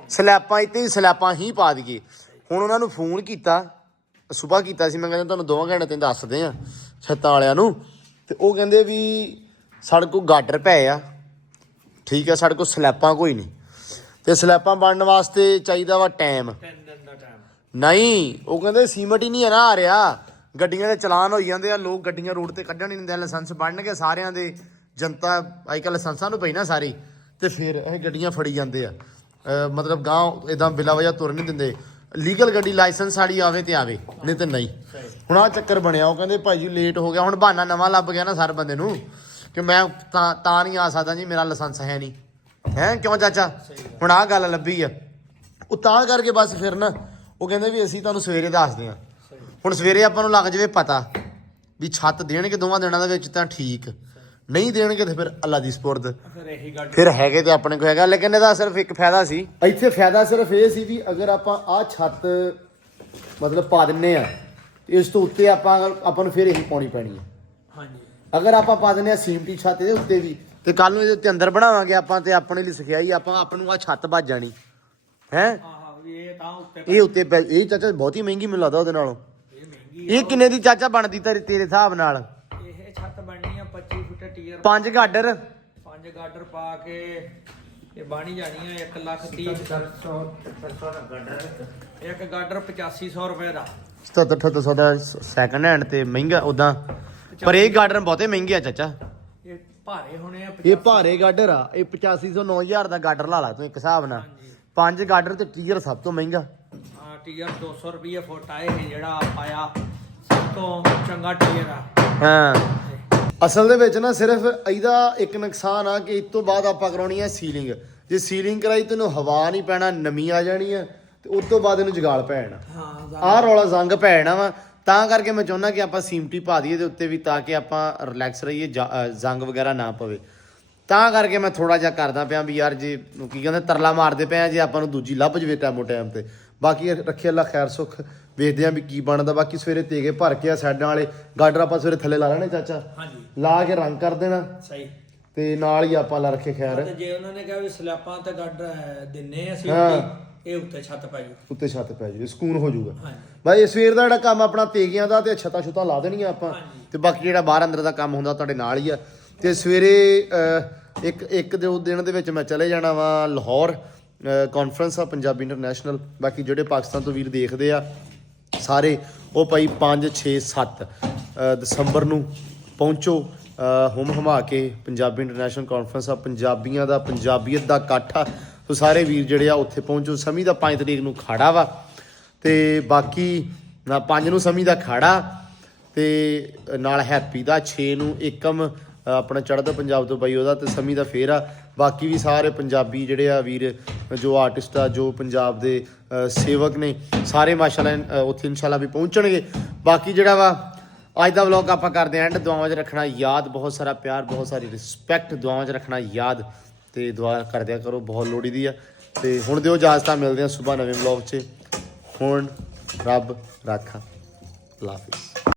ਸਲੈਪਾਂ ਇੱਥੇ ਹੀ ਸਲੈਪਾਂ ਹੀ ਪਾ ਦਈਏ। ਹੁਣ ਉਹਨਾਂ ਨੂੰ ਫੋਨ ਕੀਤਾ, ਸੁਬਾਹ ਕੀਤਾ ਸੀ। ਮੈਂ ਕਹਿੰਦਾ ਤੁਹਾਨੂੰ 2 ਘੰਟੇ ਤੈਨੂੰ ਦੱਸਦੇ ਆ ਛੱਤਾਂ ਵਾਲਿਆਂ ਨੂੰ। ਤੇ ਉਹ ਕਹਿੰਦੇ ਵੀ ਸਾਡੇ ਕੋਲ ਗਾਡਰ ਪਏ ਆ, ਠੀਕ ਆ, ਸਾਡੇ ਕੋਲ ਸਲੈਪਾਂ ਕੋਈ ਨਹੀਂ। ਤੇ ਸਲੈਪਾਂ ਬਣਨ ਵਾਸਤੇ ਚਾਹੀਦਾ ਵਾ ਟਾਈਮ। 3 ਦਿਨ ਦਾ ਟਾਈਮ ਨਹੀਂ ਉਹ ਕਹਿੰਦੇ ਸੀਮਟ ਹੀ ਨਹੀਂ ਹੈ ਨਾ ਆ ਰਿਹਾ, ਗੱਡੀਆਂ ਦੇ ਚਲਾਨ ਹੋਈ ਜਾਂਦੇ ਆ, ਲੋਕ ਗੱਡੀਆਂ ਰੋਡ ਤੇ ਕੱਢਣ ਹੀ ਨਹੀਂ ਦਿੰਦੇ। ਲਾਇਸੈਂਸ ਬਣਨਗੇ ਸਾਰਿਆਂ ਦੇ, ਜਨਤਾ ਅੱਜ ਕੱਲ੍ਹ ਲਾਇਸੈਂਸਾਂ ਨੂੰ ਪਈ ਨਾ ਸਾਰੀ, ਤੇ ਫਿਰ ਇਹ ਗੱਡੀਆਂ ਫੜੀ ਜਾਂਦੇ ਆ। ਮਤਲਬ ਗਾਂਹ ਇਦਾਂ ਬਿਲਾ ਵਜ੍ਹਾ ਤੁਰ ਨਹੀਂ ਦਿੰਦੇ। ਲੀਗਲ ਗੱਡੀ ਲਾਇਸੈਂਸ ਵਾਲੀ ਆਵੇ ਤੇ ਆਵੇ, ਨਹੀਂ ਤੇ ਨਹੀਂ। ਹੁਣ ਆਹ ਚੱਕਰ ਬਣਿਆ। ਉਹ ਕਹਿੰਦੇ ਭਾਈ ਜੀ ਲੇਟ ਹੋ ਗਿਆ। ਹੁਣ ਬਹਾਨਾ ਨਵਾਂ ਲੱਭ ਗਿਆ ਨਾ ਹਰ ਬੰਦੇ ਨੂੰ ਕਿ ਮੈਂ ਤਾਂ ਨਹੀਂ ਆ ਸਕਦਾ ਜੀ, ਮੇਰਾ ਲਾਇਸੈਂਸ ਹੈ ਨਹੀਂ। ਹੈ ਕਿਉਂ ਚਾਚਾ? ਹੁਣ ਆਹ ਗੱਲ ਲੱਭੀ ਆ। ਉਹ ਤਾਂ ਕਰਕੇ ਬਸ ਫਿਰ ਨਾ ਉਹ ਕਹਿੰਦੇ ਵੀ ਅਸੀਂ ਤੁਹਾਨੂੰ ਸਵੇਰੇ ਦੱਸਦੇ ਹਾਂ। ਹੁਣ ਸਵੇਰੇ ਆਪਾਂ ਨੂੰ ਲੱਗ ਜਾਵੇ ਪਤਾ ਵੀ ਛੱਤ ਦੇਣਗੇ 2 ਦਿਨਾਂ ਦੇ ਵਿੱਚ ਤਾਂ ਠੀਕ, ਨਹੀਂ ਦੇਣਗੇ ਤੇ ਫਿਰ ਅੱਲਾ ਦੀ ਸਪੁਰਦ। ਫਿਰ ਇਹੀ ਗੱਲ ਫਿਰ ਹੈਗੇ ਤੇ ਆਪਣੇ ਕੋਲ ਹੈਗਾ। ਲੇਕਿਨ ਇਹਦਾ ਸਿਰਫ ਇੱਕ ਫਾਇਦਾ ਸੀ ਇੱਥੇ। ਫਾਇਦਾ ਸਿਰਫ ਇਹ ਸੀ ਵੀ ਅਗਰ ਆਪਾਂ ਆਹ ਛੱਤ ਮਤਲਬ ਪਾ ਦਿੰਨੇ ਆ, ਇਸ ਤੋਂ ਉੱਤੇ ਆਪਾਂ ਨੂੰ ਫਿਰ ਇਹੀ ਪਾਉਣੀ ਪੈਣੀ ਹੈ। ਹਾਂਜੀ ਅਗਰ ਆਪਾਂ ਪਾ ਦਿੰਨੇ ਆ ਸੀਮਟੀ ਛੱਤ ਇਹਦੇ ਉੱਤੇ ਵੀ, ਤੇ ਕੱਲ ਨੂੰ ਇਹਦੇ ਉੱਤੇ ਅੰਦਰ ਬਣਾਵਾਂਗੇ ਆਪਾਂ, ਤੇ ਆਪਣੇ ਲਈ ਸਿਖਿਆਈ ਆਪਾਂ ਨੂੰ ਆਹ ਛੱਤ ਵੱਜ ਜਾਣੀ ਹੈ। ਹਾਂ ਵੀ ਇਹ ਤਾਂ ਉੱਤੇ ਇਹ ਉੱਤੇ ਇਹ ਚਾਚਾ ਬਹੁਤ ਹੀ ਮਹਿੰਗੀ ਮੈਨੂੰ ਲੱਗਦਾ ਉਹਦੇ ਨਾਲੋਂ। ਇਹ ਕਿੰਨੇ ਦੀ ਚਾਚਾ ਬਣਦੀ ਤੇਰੇ ਹਿਸਾਬ ਨਾਲ? ਇਹ ਛੱਤ ਬਣਨੀ ਆ 25 ਫੁੱਟ ਟੀਅਰ 5 ਗਾਡਰ 5 ਗਾਡਰ ਪਾ ਕੇ ਇਹ ਬਣੀ ਜਾਣੀ ਆ 1,30,000 ਇੱਕ ਗਾਡਰ 8500 ਰੁਪਏ ਦਾ। 7700 ਦਾ ਸੈਕੰਡ ਹੈਂਡ ਤੇ ਮਹਿੰਗਾ ਉਦਾਂ, ਪਰ ਇਹ ਗਾਡਰ ਬਹੁਤੇ ਮਹਿੰਗੇ ਆ ਚਾਚਾ। ਇਹ ਭਾਰੇ ਹੋਣੇ ਆ ਇਹ ਭਾਰੇ ਗਾਡਰ ਆ। ਇਹ 8500 9000 ਦਾ ਗਾਡਰ ਲਾ ਲਾ ਤੂੰ ਇੱਕ ਹਿਸਾਬ ਨਾਲ। 5 ਗਾਡਰ ਤੇ ਟੀਅਰ ਸਭ ਤੋਂ ਮਹਿੰਗਾ। ਹਾਂ ਟੀਅਰ 200 ਰੁਪਏ ਫੁੱਟ ਆਏ ਜਿਹੜਾ ਆਇਆ ਸਭ ਤੋਂ ਚੰਗਾ ਟੀਅਰ ਆ। ਹਾਂ ਅਸਲ ਦੇ ਵਿੱਚ ਨਾ ਸਿਰਫ ਇਹਦਾ ਇੱਕ ਨੁਕਸਾਨ ਆ ਕਿ ਇਸ ਤੋਂ ਬਾਅਦ ਆਪਾਂ ਕਰਾਉਣੀ ਹੈ ਸੀਲਿੰਗ। ਜੇ ਸੀਲਿੰਗ ਕਰਾਈ ਤੈਨੂੰ ਹਵਾ ਨਹੀਂ ਪੈਣਾ, ਨਮੀ ਆ ਜਾਣੀ ਆ, ਤੇ ਉਸ ਤੋਂ ਬਾਅਦ ਇਹਨੂੰ ਜਗਾਲ ਪੈ ਜਾਣਾ। ਹਾਂ ਆਹ ਰੌਲਾ ਜ਼ੰਗ ਪੈ ਜਾਣਾ ਵਾ। ਤਾਂ ਕਰਕੇ ਮੈਂ ਚਾਹੁੰਦਾ ਕਿ ਆਪਾਂ ਸੀਮਟੀ ਪਾ ਦਈਏ ਦੇ ਉੱਤੇ ਵੀ, ਤਾਂ ਕਿ ਆਪਾਂ ਰਿਲੈਕਸ ਰਹੀਏ, ਜ਼ੰਗ ਵਗੈਰਾ ਨਾ ਪਵੇ। ਤਾਂ ਕਰਕੇ ਮੈਂ ਥੋੜਾ ਜਿਹਾ ਕਰਦਾ ਪਿਆ ਵੀ ਯਾਰ ਜੇ ਕੀ ਕਹਿੰਦੇ ਤਰਲਾ ਮਾਰਦੇ ਪਏ ਆ ਜੇ ਆਪਾਂ ਨੂੰ ਦੂਜੀ ਲੱਭ ਜਵੇ ਟਾਈਮੋ ਟਾਈਮ ਤੇ। ਬਾਕੀ ਰੱਖੇ ਅੱਲਾ ਖੈਰ ਸੁੱਖ, ਵੇਖਦੇ ਆ ਵੀ ਕੀ ਬਣਦਾ। ਬਾਕੀ ਸਵੇਰੇ ਤੇਗੇ ਭਰ ਕੇ ਆ ਸਾਈਡਾਂ ਵਾਲੇ ਗਾਡਰ ਆਪਾਂ ਸਵੇਰੇ ਥੱਲੇ ਲਾ ਲੈਣੇ ਚਾਚਾ, ਹਾਂਜੀ ਲਾ ਕੇ ਰੰਗ ਕਰ ਦੇਣਾ, ਸਹੀ। ਤੇ ਨਾਲ ਹੀ ਆਪਾਂ ਲਾ ਰੱਖੇ ਖੈਰ। ਤੇ ਜੇ ਉਹਨਾਂ ਨੇ ਕਿਹਾ ਵੀ ਸਲੈਪਾਂ ਤੇ ਗਾਡਰ ਦਿੰਨੇ ਅਸੀਂ, ਇਹ ਉੱਤੇ ਛੱਤ ਪੈ ਜੂ, ਉੱਤੇ ਛੱਤ ਪੈ ਜਾਊ, ਸਕੂਨ ਹੋ ਜਾਊਗਾ। ਹਾਂਜੀ ਬਾਈ ਸਵੇਰ ਦਾ ਜਿਹੜਾ ਕੰਮ ਆਪਣਾ ਤੇਗਿਆਂ ਦਾ ਤੇ ਛੱਤਾਂ ਛੁੱਤਾਂ ਲਾ ਦੇਣੀਆਂ ਆਪਾਂ, ਤੇ ਬਾਕੀ ਜਿਹੜਾ ਬਾਹਰ ਅੰਦਰ ਦਾ ਕੰਮ ਹੁੰਦਾ ਤੁਹਾਡੇ ਨਾਲ ਹੀ ਆ। ਤੇ ਸਵੇਰੇ ਇੱਕ ਦਿਨ ਦੇ ਵਿੱਚ ਮੈਂ ਚਲੇ ਜਾਣਾ ਵਾ ਲਾਹੌਰ, ਕਾਨਫਰੰਸ ਆ ਪੰਜਾਬੀ ਇੰਟਰਨੈਸ਼ਨਲ। ਬਾਕੀ ਜਿਹੜੇ ਪਾਕਿਸਤਾਨ ਤੋਂ ਵੀਰ ਦੇਖਦੇ ਆ ਸਾਰੇ, ਉਹ ਭਾਈ 5, 6, 7 ਦਸੰਬਰ ਨੂੰ ਪਹੁੰਚੋ ਹਮਾ ਕੇ। ਪੰਜਾਬੀ ਇੰਟਰਨੈਸ਼ਨਲ ਕਾਨਫਰੰਸ ਆ, ਪੰਜਾਬੀਆਂ ਦਾ, ਪੰਜਾਬੀਅਤ ਦਾ ਇਕੱਠ ਆ। ਸੋ ਸਾਰੇ ਵੀਰ ਜਿਹੜੇ ਆ ਉੱਥੇ ਪਹੁੰਚੋ। ਸਮੀ ਦਾ 5 ਤਰੀਕ ਨੂੰ ਖਾੜਾ ਵਾ, ਤੇ ਬਾਕੀ 5 ਨੂੰ ਸਮੀ ਦਾ ਖਾੜਾ, ਤੇ ਨਾਲ ਹੈਪੀ ਦਾ 6 ਨੂੰ ਏਕਮ ਆਪਣਾ ਚੜ੍ਹਦਾ ਪੰਜਾਬ ਤੋਂ ਬਾਈ ਉਹਦਾ ਤੇ ਸਮੀ ਦਾ ਫੇਰ ਆ। ਬਾਕੀ ਵੀ ਸਾਰੇ ਪੰਜਾਬੀ ਜਿਹੜੇ ਆ ਵੀਰ ਜੋ ਆਰਟਿਸਟ ਆ ਜੋ ਪੰਜਾਬ ਦੇ ਸੇਵਕ ਨੇ ਸਾਰੇ ਮਾਸ਼ਾਅੱਲਾ ਉੱਥੇ ਇਨਸ਼ਾਅੱਲਾ ਵੀ ਪਹੁੰਚਣਗੇ। ਬਾਕੀ ਜਿਹੜਾ ਵਾ ਅੱਜ ਦਾ ਵਲੌਗ ਆਪਾਂ ਕਰਦੇ ਐਂਡ। ਦੁਆਵਾਂ 'ਚ ਰੱਖਣਾ ਯਾਦ, ਬਹੁਤ ਸਾਰਾ ਪਿਆਰ, ਬਹੁਤ ਸਾਰੀ ਰਿਸਪੈਕਟ, ਦੁਆਵਾਂ 'ਚ ਰੱਖਣਾ ਯਾਦ ਤੇ ਦੁਆ ਕਰਦਿਆ ਕਰੋ, ਬਹੁਤ ਲੋੜੀ ਦੀ ਆ। ਤੇ ਹੁਣ ਦਿਓ ਇਜਾਜ਼ਤ, ਮਿਲਦੇ ਆ ਸਵੇਰ ਨਵੇਂ ਵਲੌਗ 'ਚ। ਹੁਣ ਰੱਬ ਰਾਖਾ, ਅੱਲਾ ਹਾਫਿਜ਼।